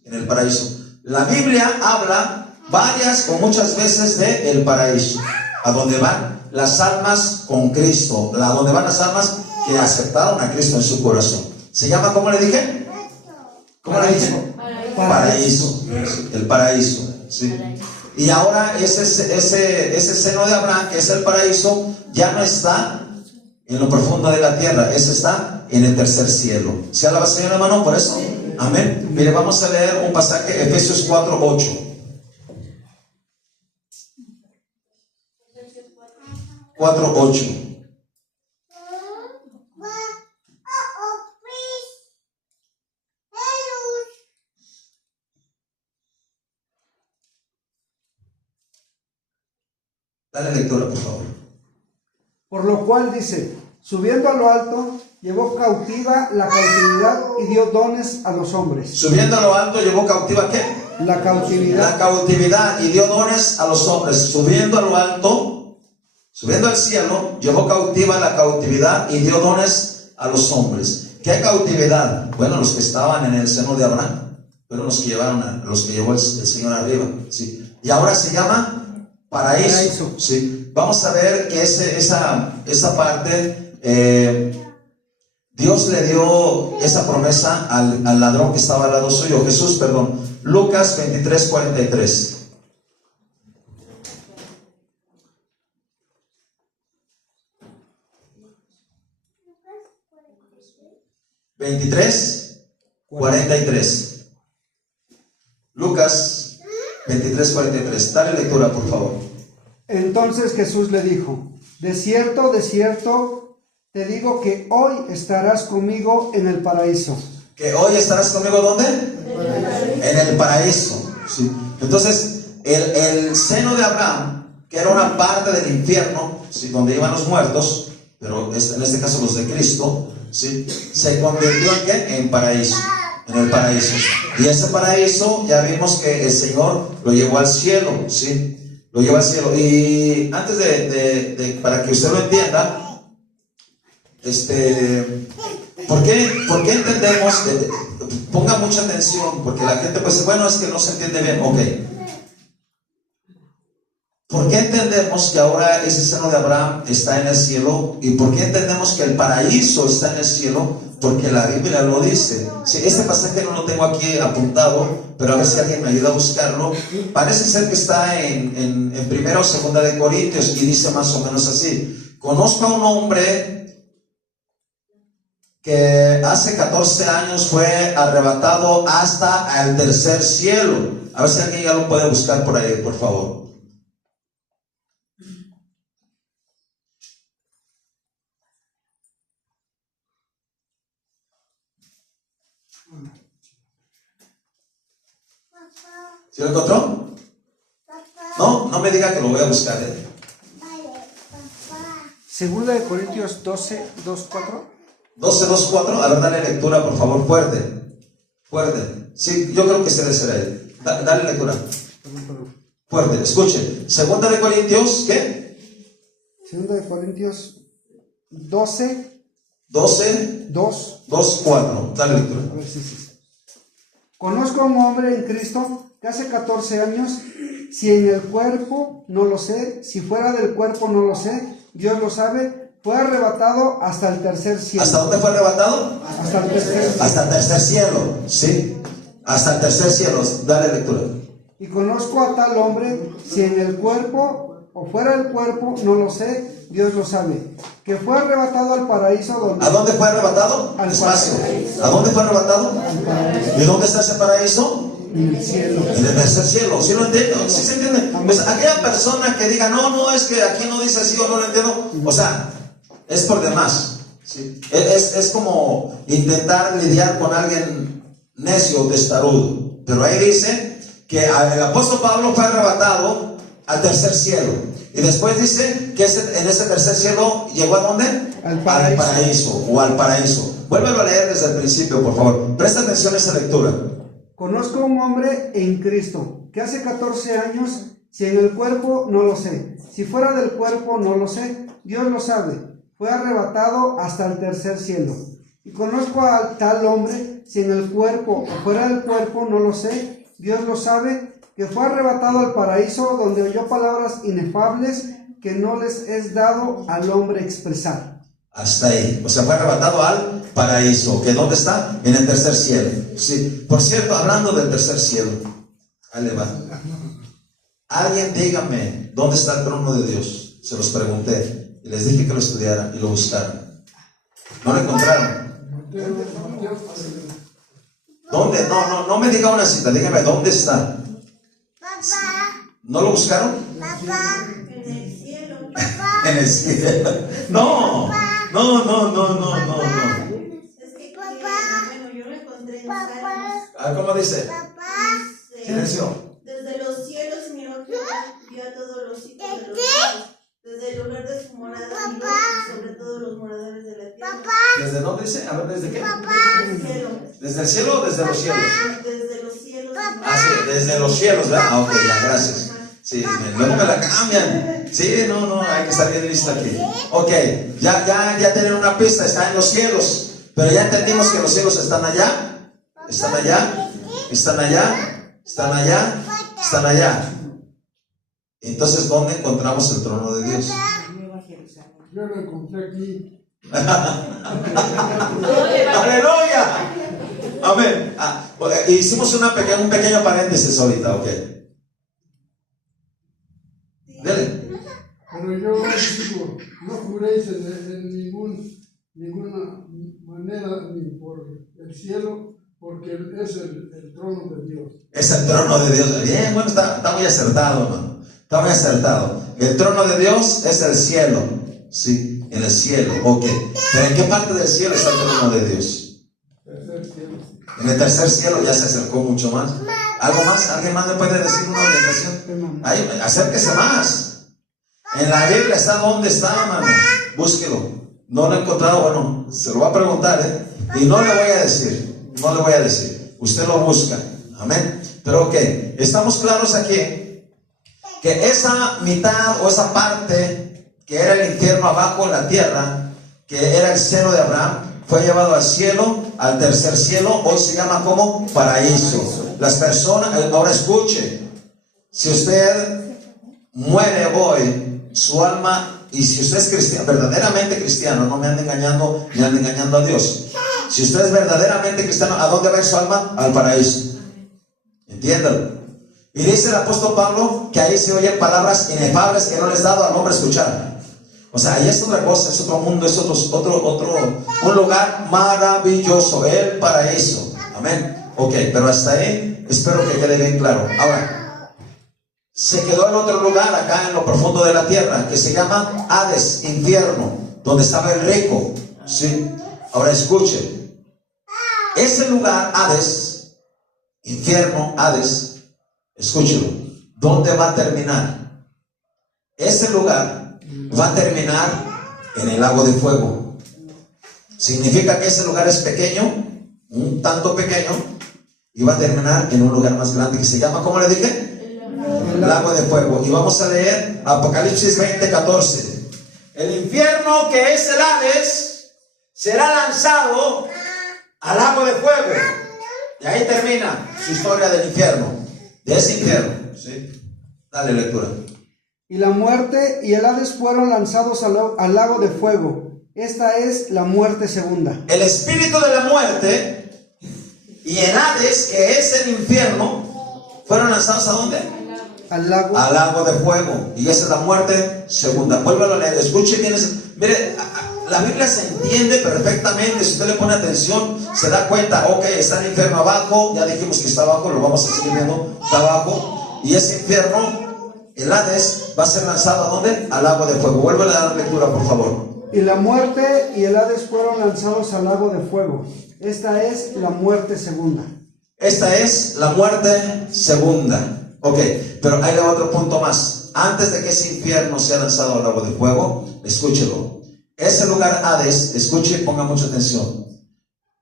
En el paraíso. La Biblia habla varias o muchas veces de el paraíso, a donde van las almas con Cristo, a donde van las almas que aceptaron a Cristo en su corazón. ¿Se llama, cómo le dije? ¿Cómo le dije? Paraíso. El paraíso, ¿sí? Y ahora ese seno de Abraham, que es el paraíso, ya no está en lo profundo de la tierra, ese está en el tercer cielo. ¿Se alaba el Señor, hermano, por eso? Amén. Mire, vamos a leer un pasaje, Efesios 4:8. 4:8. Dale lectura, por favor. Por lo cual dice, subiendo a lo alto, llevó cautiva la cautividad y dio dones a los hombres. Subiendo a lo alto, llevó cautiva ¿qué? La cautividad. La cautividad y dio dones a los hombres. Subiendo a lo alto, subiendo al cielo, llevó cautiva la cautividad y dio dones a los hombres. ¿Qué cautividad? Bueno, los que estaban en el seno de Abraham, fueron los que los que llevó el Señor arriba, ¿sí? Y ahora se llama paraíso, ¿sí? Vamos a ver que esa parte, Dios le dio esa promesa al ladrón que estaba al lado suyo, Jesús, perdón. Lucas 23:43. 23:43. Lucas 23:43. Dale lectura, por favor. Entonces Jesús le dijo, de cierto, te digo que hoy estarás conmigo en el paraíso. ¿Que hoy estarás conmigo dónde? En el paraíso. ¿Sí? Entonces, el seno de Abraham, que era una parte del infierno, ¿sí? Donde iban los muertos, pero en este caso los de Cristo, ¿sí? Se convirtió en ¿qué? En paraíso, en el paraíso. Y ese paraíso ya vimos que el Señor lo llevó al cielo, ¿sí? Lo llevó al cielo. Y antes para que usted lo entienda, ¿por qué entendemos? Ponga mucha atención, porque la gente pues bueno, es que no se entiende bien. Ok. ¿Por qué entendemos que ahora ese seno de Abraham está en el cielo? ¿Y por qué entendemos que el paraíso está en el cielo? Porque la Biblia lo dice. Sí, este pasaje no lo tengo aquí apuntado, pero a ver si alguien me ayuda a buscarlo. Parece ser que está en 1 o 2 de Corintios y dice más o menos así. Conozco a un hombre que hace 14 años fue arrebatado hasta el tercer cielo. A ver si alguien ya lo puede buscar por ahí, por favor. ¿Sí lo encontró? No me diga que lo voy a buscar. Segunda de Corintios 12:2-4. 12:2-4. A ver, dale lectura, por favor, fuerte. Sí, yo creo que se debe ser él. Dale lectura. Fuerte, escuche. Segunda de Corintios, ¿qué? Segunda de Corintios 12. 2:4. Dale lectura. A ver si sí. Conozco a un hombre en Cristo que hace 14 años, si en el cuerpo no lo sé, si fuera del cuerpo no lo sé, Dios lo sabe, fue arrebatado hasta el tercer cielo. ¿Hasta dónde fue arrebatado? Hasta el tercer cielo. Hasta el tercer cielo, sí. Hasta el tercer cielo. Dale lectura. Y conozco a tal hombre, si en el cuerpo o fuera del cuerpo, no lo sé, Dios lo sabe, que fue arrebatado al paraíso donde... ¿A dónde fue arrebatado? Al Espacio. paraíso. ¿A dónde fue arrebatado? Al paraíso. ¿Y dónde está ese paraíso? En el cielo. En el tercer cielo. ¿Sí lo entiendo? ¿Sí se entiende? Pues aquella persona que diga, no, es que aquí no dice así o no lo entiendo, o sea, es por demás. ¿Sí? Es como intentar lidiar con alguien necio o testarudo. Pero ahí dice que el apóstol Pablo fue arrebatado al tercer cielo. Y después dice que en ese tercer cielo llegó ¿a dónde? Al paraíso. Al paraíso o al paraíso. Vuélvelo a leer desde el principio, por favor. Presta atención a esa lectura. Conozco a un hombre en Cristo que hace 14 años, si en el cuerpo no lo sé, si fuera del cuerpo no lo sé, Dios lo sabe, fue arrebatado hasta el tercer cielo. Y conozco a tal hombre, si en el cuerpo o fuera del cuerpo no lo sé, Dios lo sabe, que fue arrebatado al paraíso donde oyó palabras inefables que no les es dado al hombre expresar. Hasta ahí, o sea, fue arrebatado al paraíso. ¿Que dónde está? En el tercer cielo. Sí. Por cierto, hablando del tercer cielo, ahí le va. Alguien dígame, ¿dónde está el trono de Dios? Se los pregunté y les dije que lo estudiaran y lo buscaran. ¿No lo encontraron? ¿Dónde? No me diga una cita, dígame, ¿dónde está? ¿No lo buscaron? En el cielo. En el cielo. No. Es que, bueno, yo lo encontré en Salmos. ¿Cómo dice? Dice, Silencio. desde los cielos miró Jehová, vio a todos los hijos de los hombres, dice? A ver, ¿desde qué? Desde el cielo. ¿Desde el cielo o desde los cielos? Desde los cielos. Ah, sí, desde los cielos, ¿verdad? Ah, ok, ya, gracias. Sí, luego me la cambian. Sí, no, hay que estar bien listo aquí. Ok, ya tienen una pista, está en los cielos. Pero ya entendimos que los cielos están allá, están allá, están allá, están allá, están allá. Entonces, ¿dónde encontramos el trono de Dios? Yo lo encontré aquí. ¡Aleluya! Amén. Hicimos un pequeño paréntesis ahorita, ok. Dele. Pero yo digo, no juréis en ninguna manera ni por el cielo, porque es el trono de Dios. Es el trono de Dios. Bien, bueno, está muy acertado, hermano. Está muy acertado. El trono de Dios es el cielo. Sí, en el cielo. Ok. ¿Pero en qué parte del cielo está el trono de Dios? Tercer cielo. En el tercer cielo ya se acercó mucho más. ¿Algo más? ¿Alguien más me puede decir una orientación? Ahí, acérquese más. En la Biblia está donde está, hermano. Búsquelo. No lo he encontrado, bueno, se lo va a preguntar, y no le voy a decir. No le voy a decir. Usted lo busca. Amén. Pero ok, estamos claros aquí que esa mitad o esa parte que era el infierno abajo en la tierra, que era el seno de Abraham, fue llevado al cielo, al tercer cielo. Hoy se llama como paraíso. Las personas, ahora escuche, si usted muere hoy, su alma, y si usted es cristiano, verdaderamente cristiano, no me ande engañando ni ande engañando a Dios. Si usted es verdaderamente cristiano, ¿a dónde va a ir su alma? Al paraíso. Entiéndalo. Y dice el apóstol Pablo que ahí se oyen palabras inefables que no les he dado al hombre escuchar. O sea, ahí es otra cosa, es otro mundo, es un lugar maravilloso, el paraíso. Amén. Ok, pero hasta ahí espero que quede bien claro. Ahora, se quedó en otro lugar acá en lo profundo de la tierra que se llama Hades, infierno, donde estaba el rico. ¿Sí? Ahora escuche, ese lugar, Hades, infierno, Hades, escúchelo, ¿dónde va a terminar? Ese lugar va a terminar en el lago de fuego. Significa que ese lugar es pequeño, un tanto pequeño, y va a terminar en un lugar más grande que se llama, ¿cómo le dije? El lago de fuego. Y vamos a leer Apocalipsis 20:14. El infierno, que es el Hades, será lanzado al lago de fuego. Y ahí termina su historia del infierno, de ese infierno. ¿Sí? Dale lectura. Y la muerte y el Hades fueron lanzados al lago de fuego. Esta es la muerte segunda. El espíritu de la muerte y el Hades, que es el infierno, fueron lanzados ¿a dónde? Al lago. Al lago de fuego. Y esa es la muerte segunda. Vuélvalo a leer. Escuche bien. Mire, la Biblia se entiende perfectamente. Si usted le pone atención, se da cuenta. Ok, está el infierno abajo. Ya dijimos que está abajo. Lo vamos a seguir viendo. Está abajo. Y ese infierno, el Hades, va a ser lanzado ¿a dónde? Al lago de fuego. Vuélvale a dar lectura, por favor. Y la muerte y el Hades fueron lanzados al lago de fuego. Esta es la muerte segunda. Esta es la muerte segunda. Ok, pero hay otro punto más. Antes de que ese infierno sea lanzado al lago de fuego, escúchelo. Ese lugar Hades, escuche y ponga mucha atención.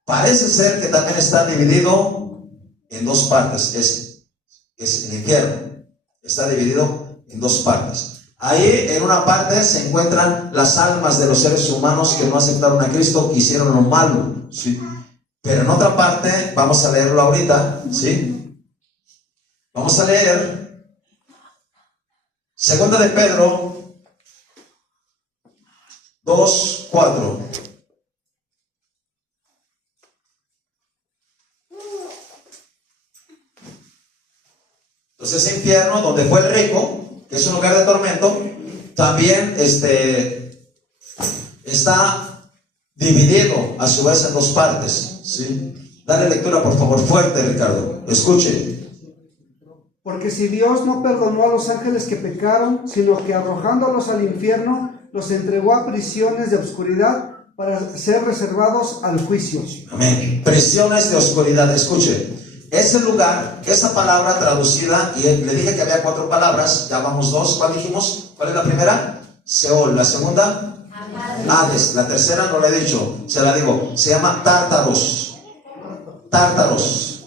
Parece ser que también está dividido en dos partes. Es el infierno. Está dividido en dos partes. Ahí en una parte se encuentran las almas de los seres humanos que no aceptaron a Cristo, que hicieron lo malo, ¿sí? Pero en otra parte, vamos a leerlo ahorita, ¿sí? Vamos a leer Segunda de Pedro 2:4. Entonces ese infierno donde fue el rico, que es un lugar de tormento, también está dividido a su vez en dos partes, ¿sí? Dale lectura por favor fuerte, Ricardo. Escuche. Porque si Dios no perdonó a los ángeles que pecaron, sino que arrojándolos al infierno, los entregó a prisiones de oscuridad para ser reservados al juicio. Amén. Prisiones de oscuridad. Escuche. Ese lugar, esa palabra traducida, y le dije que había 4 palabras, ya vamos 2. ¿Cuál dijimos? ¿Cuál es la primera? Seol. La segunda, Hades. La tercera no la he dicho, se la digo. Se llama Tártaros. Tártaros.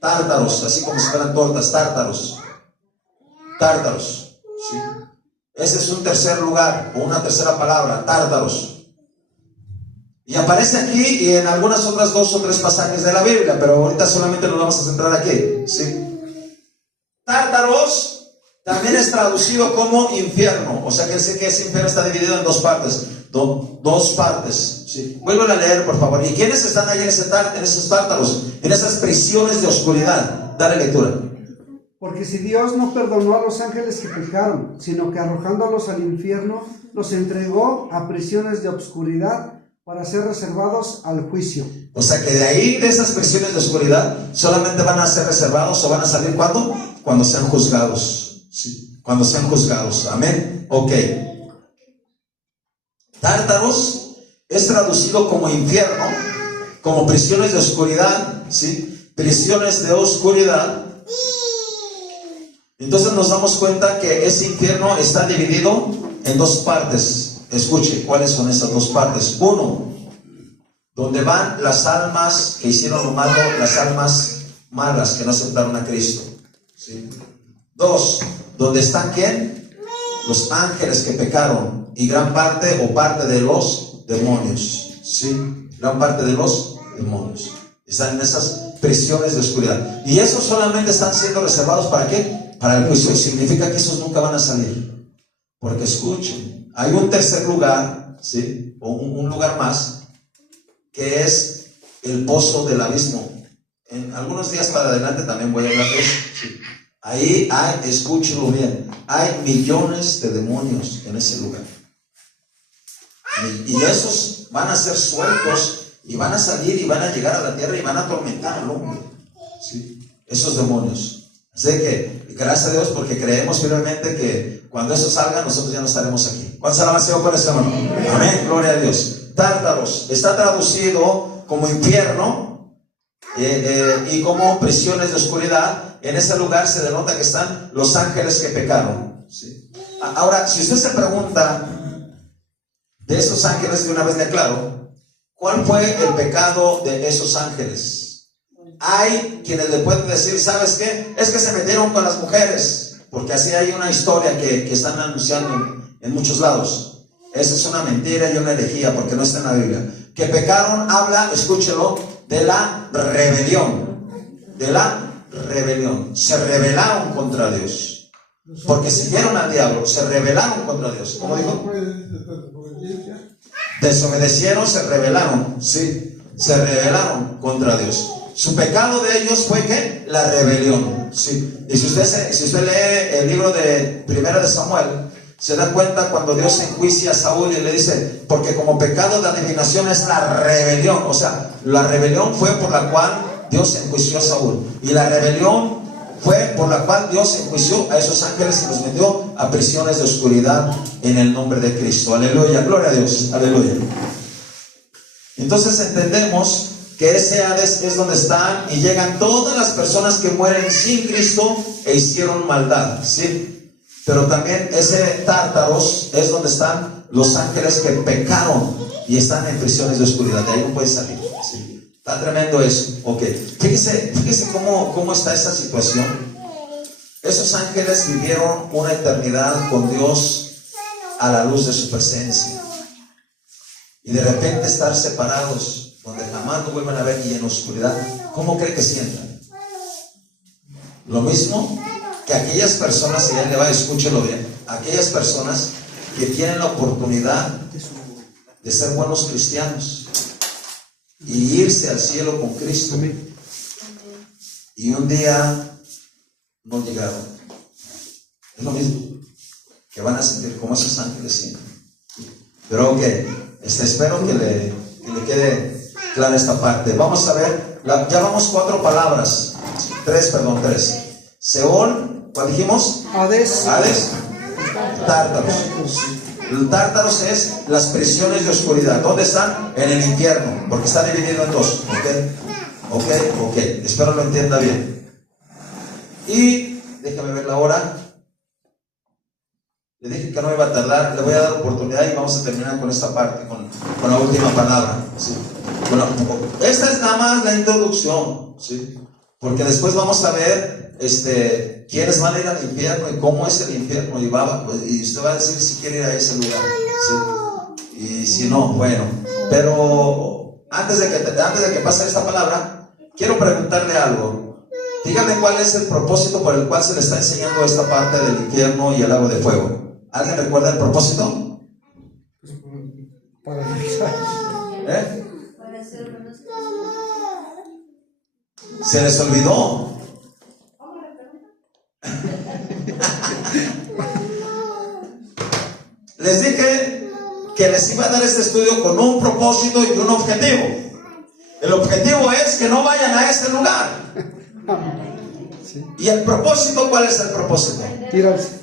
Tártaros, así como si fueran tortas, tártaros. Tártaros. ¿Sí? Ese es un tercer lugar, o una tercera palabra, Tártaros. Y aparece aquí y en algunas otras 2 o 3 pasajes de la Biblia, pero ahorita solamente nos vamos a centrar aquí. ¿Sí? Tártaros también es traducido como infierno. O sea que sé que ese infierno está dividido en 2 partes. Dos partes. ¿Sí? Vuelvo a leer, por favor. ¿Y quiénes están ahí en esos tártaros? En esas prisiones de oscuridad. Dale lectura. Porque si Dios no perdonó a los ángeles que pecaron, sino que arrojándolos al infierno, los entregó a prisiones de obscuridad para ser reservados al juicio. O sea que de ahí, de esas prisiones de oscuridad, solamente van a ser reservados o van a salir ¿cuándo? Cuando sean juzgados. ¿Sí? Cuando sean juzgados. Amén. Ok. Tártaros es traducido como infierno, como prisiones de oscuridad. ¿Sí? Prisiones de oscuridad. Entonces nos damos cuenta que ese infierno está dividido en 2 partes. Escuche, ¿cuáles son esas 2 partes? 1, donde van las almas que hicieron lo malo, las almas malas que no aceptaron a Cristo. ¿Sí? 2, donde están ¿quién? Los ángeles que pecaron y gran parte o parte de los demonios. ¿Sí? Gran parte de los demonios. Están en esas prisiones de oscuridad. Y esos solamente están siendo reservados ¿para qué? Para el juicio. Significa que esos nunca van a salir. Porque escuchen, hay un tercer lugar, ¿sí? O un lugar más, que es el pozo del abismo. En algunos días para adelante también voy a hablar de eso. ¿Sí? Ahí hay, escúchenlo bien, hay millones de demonios en ese lugar. Y esos van a ser sueltos y van a salir y van a llegar a la tierra y van a atormentar al hombre. ¿Sí? Esos demonios. Así que, gracias a Dios, porque creemos firmemente que cuando eso salga, nosotros ya no estaremos aquí. ¿Cuántos alabanzas por eso, hermano? Amén, gloria a Dios. Tártaros está traducido como infierno y como prisiones de oscuridad. En ese lugar se denota que están los ángeles que pecaron. ¿Sí? Ahora, si usted se pregunta de esos ángeles, de una vez le aclaro, ¿cuál fue el pecado de esos ángeles? Hay quienes le pueden decir, ¿sabes qué? Es que se metieron con las mujeres, porque así hay una historia que están anunciando en muchos lados. Esa es una mentira y una herejía, porque no está en la Biblia. Que pecaron, habla, escúchelo, de la rebelión. De la rebelión. Se rebelaron contra Dios. Porque siguieron al diablo, se rebelaron contra Dios. ¿Cómo dijo? Desobedecieron, se rebelaron. Sí, se rebelaron contra Dios. Su pecado de ellos fue ¿qué? La rebelión. Sí. Y si usted lee el libro de Primera de Samuel, se da cuenta cuando Dios enjuicia a Saúl y le dice, porque como pecado de adivinación es la rebelión. O sea, la rebelión fue por la cual Dios enjuició a Saúl. Y la rebelión fue por la cual Dios enjuició a esos ángeles y los metió a prisiones de oscuridad en el nombre de Cristo. Aleluya, gloria a Dios, aleluya. Entonces entendemos que ese Hades es donde están y llegan todas las personas que mueren sin Cristo e hicieron maldad, ¿sí? Pero también ese Tártaros es donde están los ángeles que pecaron y están en prisiones de oscuridad. De ahí no puede salir, ¿sí? Está tremendo eso. Ok, fíjese cómo está esa situación. Esos ángeles vivieron una eternidad con Dios a la luz de su presencia. Y de repente estar separados, donde jamás lo vuelvan a ver y en oscuridad, ¿cómo cree que sientan? Lo mismo que aquellas personas, y él le va, escúchelo bien, aquellas personas que tienen la oportunidad de ser buenos cristianos y irse al cielo con Cristo, y un día no llegaron. Es lo mismo que van a sentir como esos ángeles sienten. Pero ok, espero que le quede clara esta parte. Vamos a ver, ya vamos 4 palabras, 3. Seol, ¿cuál dijimos? Hades, Tártaros. El Tártaros es las prisiones de oscuridad. ¿Dónde están? En el infierno, porque está dividido en 2. Ok, espero lo entienda bien. Y déjame ver la hora. Le dije que no iba a tardar, le voy a dar oportunidad y vamos a terminar con esta parte, con la última palabra. ¿Sí? Bueno, esta es nada más la introducción, ¿sí? Porque después vamos a ver quiénes van a ir al infierno y cómo es el infierno. Y usted va a decir si quiere ir a ese lugar, ¿sí? Y si no, bueno. Pero antes de que pase esta palabra, quiero preguntarle algo. Dígame cuál es el propósito por el cual se le está enseñando esta parte del infierno y el lago de fuego. ¿Alguien recuerda el propósito? Para realizar. Para hacer menos Se les olvidó. Les dije que les iba a dar este estudio con un propósito y un objetivo. El objetivo es que no vayan a ese lugar. Sí. ¿Y el propósito? ¿Cuál es el propósito? Tirarse.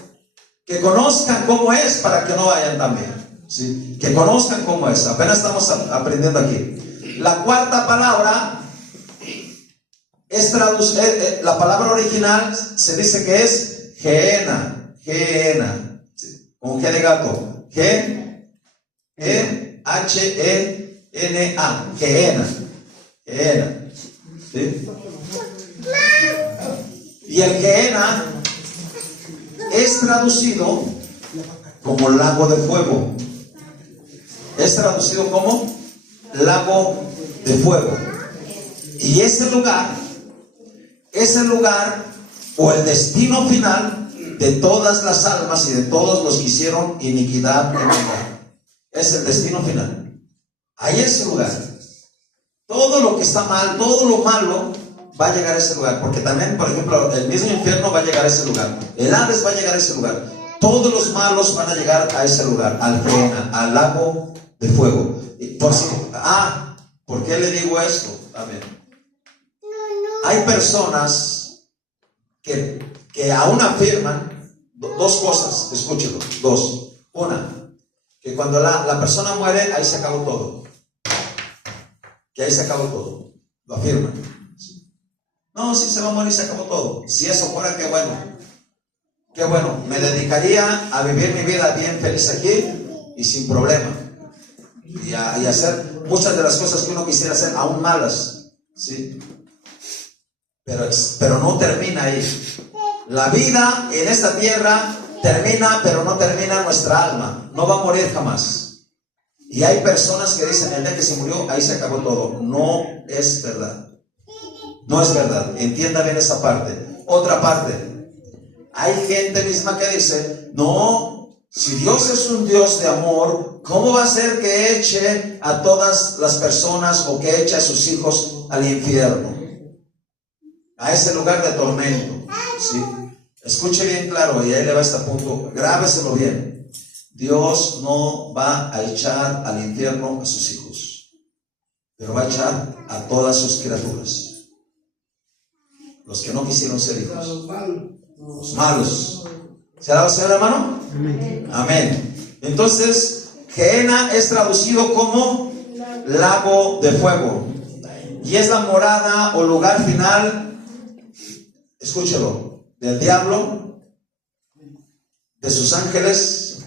Que conozcan cómo es para que no vayan también, ¿sí? Que conozcan cómo es. Apenas estamos aprendiendo aquí. La cuarta palabra es la palabra original se dice que es Gehenna. Gehenna, ¿sí? Con G de gato. G-E-H-E-N-A. Gehenna. Gehenna, ¿sí? Y el Gehenna es traducido como lago de fuego. Es traducido como lago de fuego. Y ese lugar o el destino final de todas las almas y de todos los que hicieron iniquidad en ella. Es el destino final. Ahí es el lugar. Todo lo que está mal, todo lo malo va a llegar a ese lugar, porque también, por ejemplo, el mismo infierno va a llegar a ese lugar, el Hades va a llegar a ese lugar, todos los malos van a llegar a ese lugar, al lago de fuego. ¿Por qué le digo esto? También hay personas que aún afirman dos cosas, escúchelo, dos. Una, que cuando la persona muere, ahí se acabó todo, que ahí se acabó todo, lo afirman. No, si se va a morir, se acabó todo. Si eso fuera, qué bueno. Qué bueno. Me dedicaría a vivir mi vida bien feliz aquí y sin problema. Y hacer muchas de las cosas que uno quisiera hacer, aún malas. ¿Sí? Pero no termina ahí. La vida en esta tierra termina, pero no termina nuestra alma. No va a morir jamás. Y hay personas que dicen, el día que se murió, ahí se acabó todo. No es verdad. No es verdad, entienda bien esa parte. Otra parte, hay gente misma que dice, no, si Dios es un Dios de amor, ¿cómo va a ser que eche a todas las personas o que eche a sus hijos al infierno? A ese lugar de tormento, ¿sí? Escuche bien claro, y ahí le va este punto, grábeselo bien. Dios no va a echar al infierno a sus hijos, pero va a echar a todas sus criaturas. Los que no quisieron ser hijos. Los malos. ¿Se alaba el Señor, hermano? Amén. Amén. Entonces, Gehenna es traducido como lago de fuego. Y es la morada o lugar final, escúchelo, del diablo, de sus ángeles,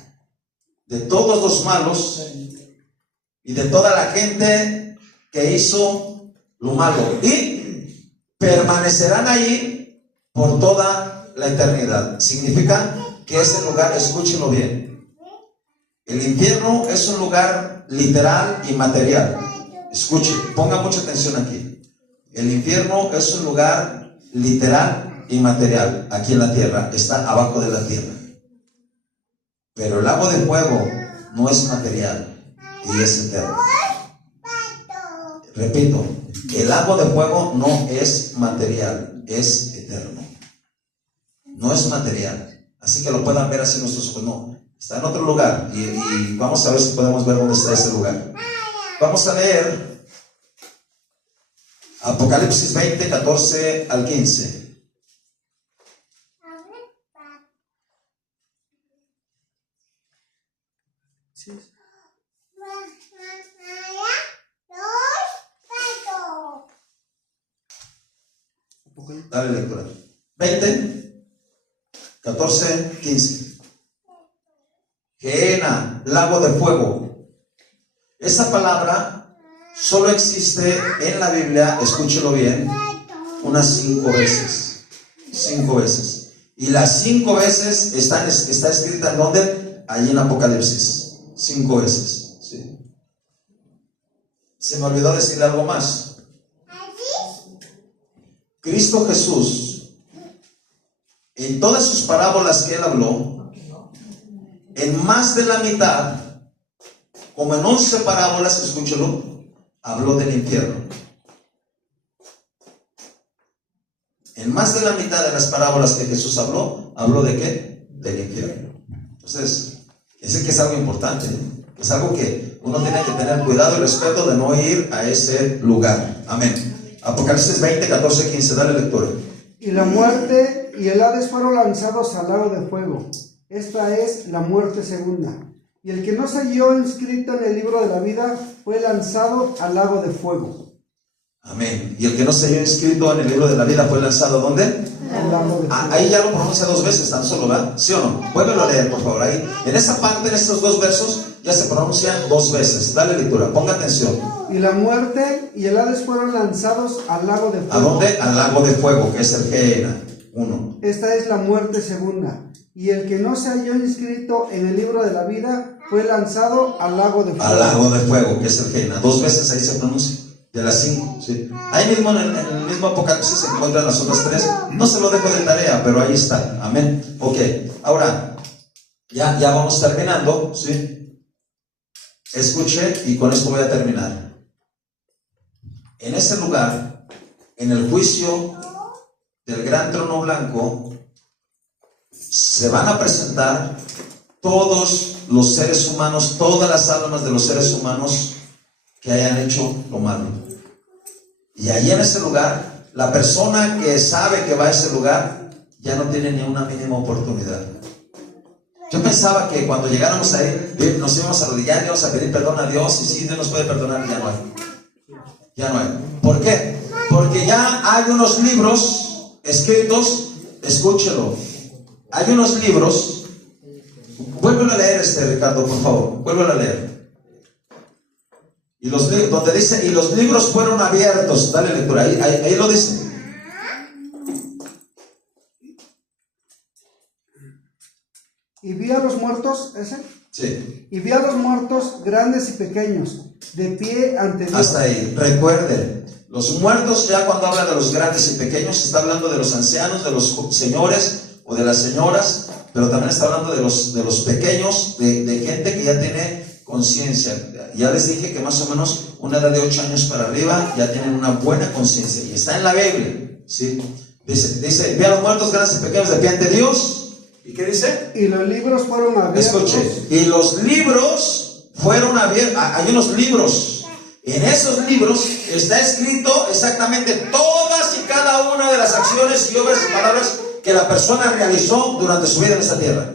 de todos los malos y de toda la gente que hizo lo malo. Y permanecerán ahí por toda la eternidad. Significa que ese lugar, escúchenlo bien, el infierno es un lugar literal y material. Escuchen, ponga mucha atención aquí. El infierno es un lugar literal y material aquí en la tierra, está abajo de la tierra. Pero el lago de fuego no es material y es eterno. Repito, el lago de fuego no es material, es eterno. No es material. Así que lo puedan ver así nuestros ojos. No, está en otro lugar. Y vamos a ver si podemos ver dónde está ese lugar. Vamos a leer Apocalipsis 20, 14 al 15. Dale lectura. 20, 14, 15. Gehenna, lago de fuego. Esa palabra solo existe en la Biblia, escúchelo bien, unas 5 veces. 5 veces. Y las 5 veces está escrita en ¿dónde? Allí en Apocalipsis. 5 veces. ¿Sí? Se me olvidó decirle algo más. Cristo Jesús, en todas sus parábolas que él habló, en más de la mitad, como en 11 parábolas, escúchelo, habló del infierno. En más de la mitad de las parábolas que Jesús habló ¿de qué? Del infierno. Entonces, ese que es algo importante, es algo que uno tiene que tener cuidado y respeto de no ir a ese lugar. Amén. Apocalipsis 20, 14, 15, dale lectura. Y la muerte y el Hades fueron lanzados al lago de fuego. Esta es la muerte segunda. Y el que no se halló inscrito en el libro de la vida fue lanzado al lago de fuego. Amén. Y el que no se halló inscrito en el libro de la vida fue lanzado ¿dónde? Al lago de fuego. Ahí ya lo pronuncia 2 veces tan solo, ¿verdad? ¿Sí o no? Vuélvelo a leer, por favor. Ahí, en esa parte, en estos 2 versos, ya se pronuncia 2 veces. Dale lectura, ponga atención. Y la muerte y el Hades fueron lanzados al lago de fuego. ¿A dónde? Al lago de fuego, que es el Gehenna. 1. Esta es la muerte segunda. Y el que no se halló inscrito en el libro de la vida fue lanzado al lago de fuego. Al lago de fuego, que es el Gehenna. 2 veces ahí se pronuncia. De las 5, ¿sí? Ahí mismo en el mismo Apocalipsis se encuentran las otras 3. No se lo dejo de tarea, pero ahí está. Amén. Ok, ahora ya vamos terminando, ¿sí? Escuche y con esto voy a terminar. En ese lugar, en el juicio del gran trono blanco, se van a presentar todos los seres humanos, todas las almas de los seres humanos que hayan hecho lo malo. Y allí en ese lugar, la persona que sabe que va a ese lugar ya no tiene ni una mínima oportunidad. Yo pensaba que cuando llegáramos ahí nos íbamos a arrodillar y íbamos a pedir perdón a Dios, y si Dios nos puede perdonar, ya no hay. Ya no hay. ¿Por qué? Porque ya hay unos libros escritos, escúchelo, hay unos libros. Vuélvelo a leer, Ricardo, por favor, vuélvelo a leer. Y donde dice, y los libros fueron abiertos, dale lectura, ahí lo dice. Y vi a los muertos, ¿ese? Sí. Y vi a los muertos grandes y pequeños, de pie ante Dios. Hasta ahí. Recuerden, los muertos, ya cuando habla de los grandes y pequeños, está hablando de los ancianos, de los señores o de las señoras, pero también está hablando de los pequeños, de gente que ya tiene conciencia. Ya les dije que más o menos una edad de 8 años para arriba ya tienen una buena conciencia, y está en la Biblia, ¿sí? Dice, ve a los muertos grandes y pequeños de pie ante Dios. ¿Y qué dice? Y los libros fueron abiertos. Escuche, y los libros fueron abiertos. Hay unos libros. En esos libros está escrito exactamente todas y cada una de las acciones y obras y palabras que la persona realizó durante su vida en esta tierra.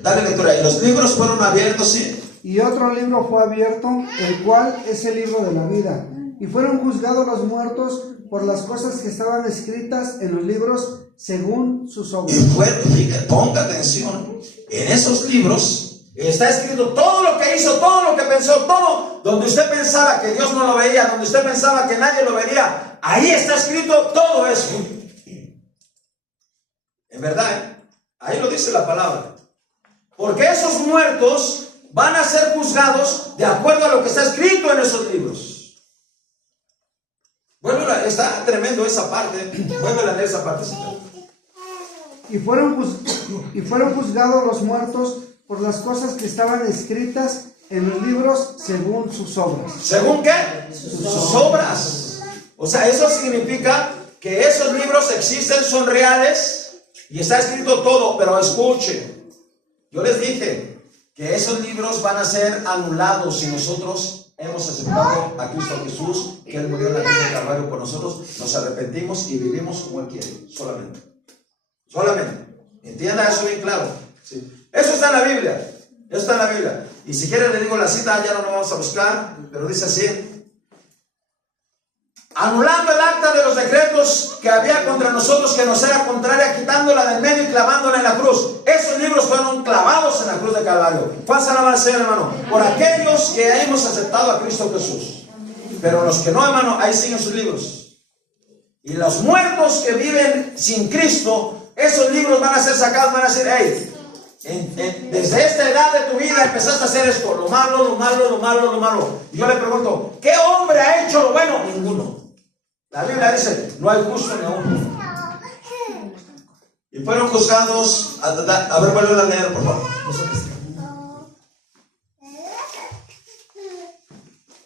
Dale lectura. Y los libros fueron abiertos, ¿sí? Y otro libro fue abierto, el cual es el libro de la vida. Y fueron juzgados los muertos por las cosas que estaban escritas en los libros según sus obras. Ponga atención, en esos libros está escrito todo lo que hizo, todo lo que pensó, todo. Donde usted pensaba que Dios no lo veía, donde usted pensaba que nadie lo vería, ahí está escrito todo eso. En verdad, ahí lo dice la palabra. Porque esos muertos van a ser juzgados de acuerdo a lo que está escrito en esos libros. Bueno, está tremendo esa parte. Vuelve a leer esa parte. Y fueron juzgados los muertos por las cosas que estaban escritas en los libros según sus obras. ¿Según qué? Sus obras. O sea, eso significa que esos libros existen, son reales y está escrito todo. Pero escuche, yo les dije que esos libros van a ser anulados si nosotros hemos aceptado a Cristo Jesús, que Él murió en la cruz del Calvario por nosotros, nos arrepentimos y vivimos como Él quiere, solamente. Entienda eso bien claro. ¿Sí? Eso está en la Biblia. Eso está en la Biblia. Y si quieren le digo la cita, ya no lo vamos a buscar, pero dice así: anulando el acta de los decretos que había contra nosotros, que nos era contraria, quitándola del medio y clavándola en la cruz. Esos libros fueron clavados en la cruz de Calvario. ¿Cuál alabar al Señor, hermano? Por aquellos que hemos aceptado a Cristo Jesús. Pero los que no, hermano, ahí siguen sus libros. Y los muertos que viven sin Cristo, esos libros van a ser sacados, van a decir, hey, desde esta edad de tu vida empezaste a hacer esto, lo malo, lo malo, lo malo, lo malo. Y yo le pregunto, ¿qué hombre ha hecho lo bueno? Ninguno. La Biblia dice, no hay justo ni uno. Y fueron juzgados, a ver, vuelve a leer, por favor.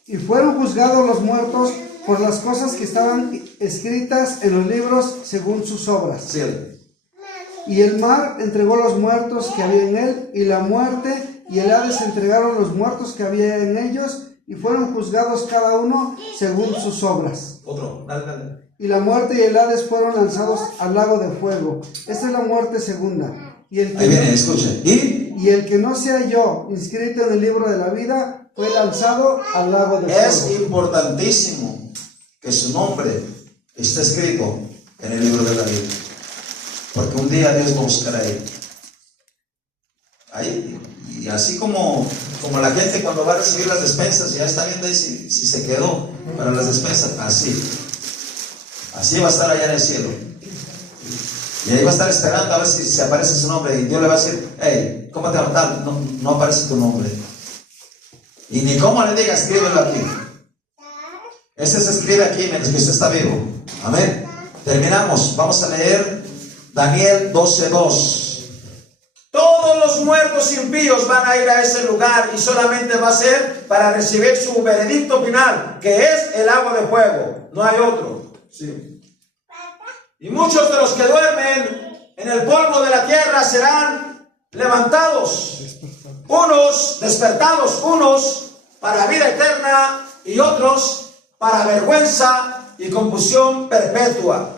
Y fueron juzgados los muertos por las cosas que estaban escritas en los libros según sus obras. Sí. Y el mar entregó los muertos que había en él, y la muerte y el Hades entregaron los muertos que había en ellos, y fueron juzgados cada uno según sus obras. Otro, dale. Y la muerte y el Hades fueron lanzados al lago de fuego. Esta es la muerte segunda. Y el que ahí viene, escuche. y el que no se halló inscrito en el libro de la vida fue lanzado al lago de fuego. Es importantísimo que su nombre esté escrito en el libro de la vida. Porque un día Dios va a buscar ahí. Ahí. Y así como la gente cuando va a recibir las despensas, ya está viendo ahí si se quedó para las despensas. Así va a estar allá en el cielo. Y ahí va a estar esperando a ver si aparece su nombre. Y Dios le va a decir, hey, ¿cómo te llamas? No aparece tu nombre. Y ni cómo le diga, escríbelo aquí. Ese se escribe aquí mientras que usted está vivo. Amén. Terminamos. Vamos a leer Daniel 12:2. Todos los muertos impíos van a ir a ese lugar y solamente va a ser para recibir su veredicto final, que es el lago de fuego. No hay otro. Sí. Y muchos de los que duermen en el polvo de la tierra serán levantados. Unos despertados, unos para vida eterna y otros para vergüenza y confusión perpetua.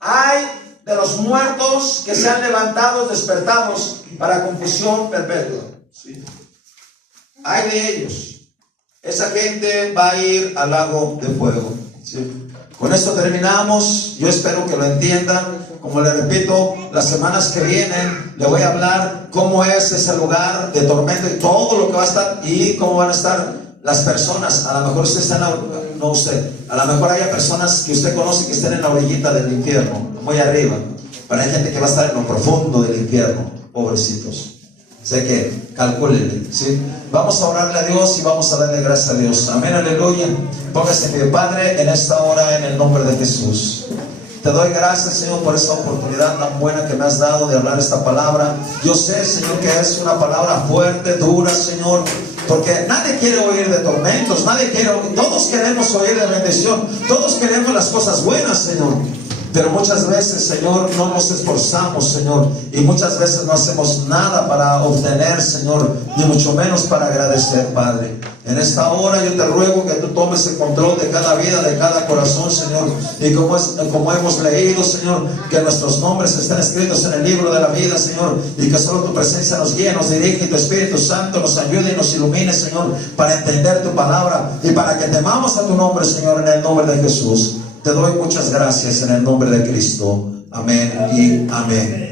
Hay de los muertos que se han levantado, despertados para confusión perpetua. ¿Sí? Hay de ellos. Esa gente va a ir al lago de fuego. ¿Sí? Con esto terminamos. Yo espero que lo entiendan. Como le repito, las semanas que vienen le voy a hablar cómo es ese lugar de tormento y todo lo que va a estar y cómo van a estar las personas. A lo mejor usted está no usted, a lo mejor haya personas que usted conoce que estén en la orillita del infierno, muy arriba, pero hay gente que va a estar en lo profundo del infierno, pobrecitos. Sé que calcúlenle, ¿sí? Vamos a orarle a Dios y vamos a darle gracias a Dios. Amén, aleluya. Póngase en pie, Padre, en esta hora, en el nombre de Jesús. Te doy gracias, Señor, por esta oportunidad tan buena que me has dado de hablar esta palabra. Yo sé, Señor, que es una palabra fuerte, dura, Señor, porque nadie quiere oír de tormentos, todos queremos oír de bendición, todos queremos las cosas buenas, Señor. Pero muchas veces, Señor, no nos esforzamos, Señor, y muchas veces no hacemos nada para obtener, Señor, ni mucho menos para agradecer, Padre. En esta hora yo te ruego que tú tomes el control de cada vida, de cada corazón, Señor. Y como hemos leído, Señor, que nuestros nombres estén escritos en el libro de la vida, Señor, y que solo tu presencia nos guíe, nos dirige, y tu Espíritu Santo nos ayude y nos ilumine, Señor, para entender tu palabra y para que temamos a tu nombre, Señor, en el nombre de Jesús. Te doy muchas gracias en el nombre de Cristo. Amén y amén.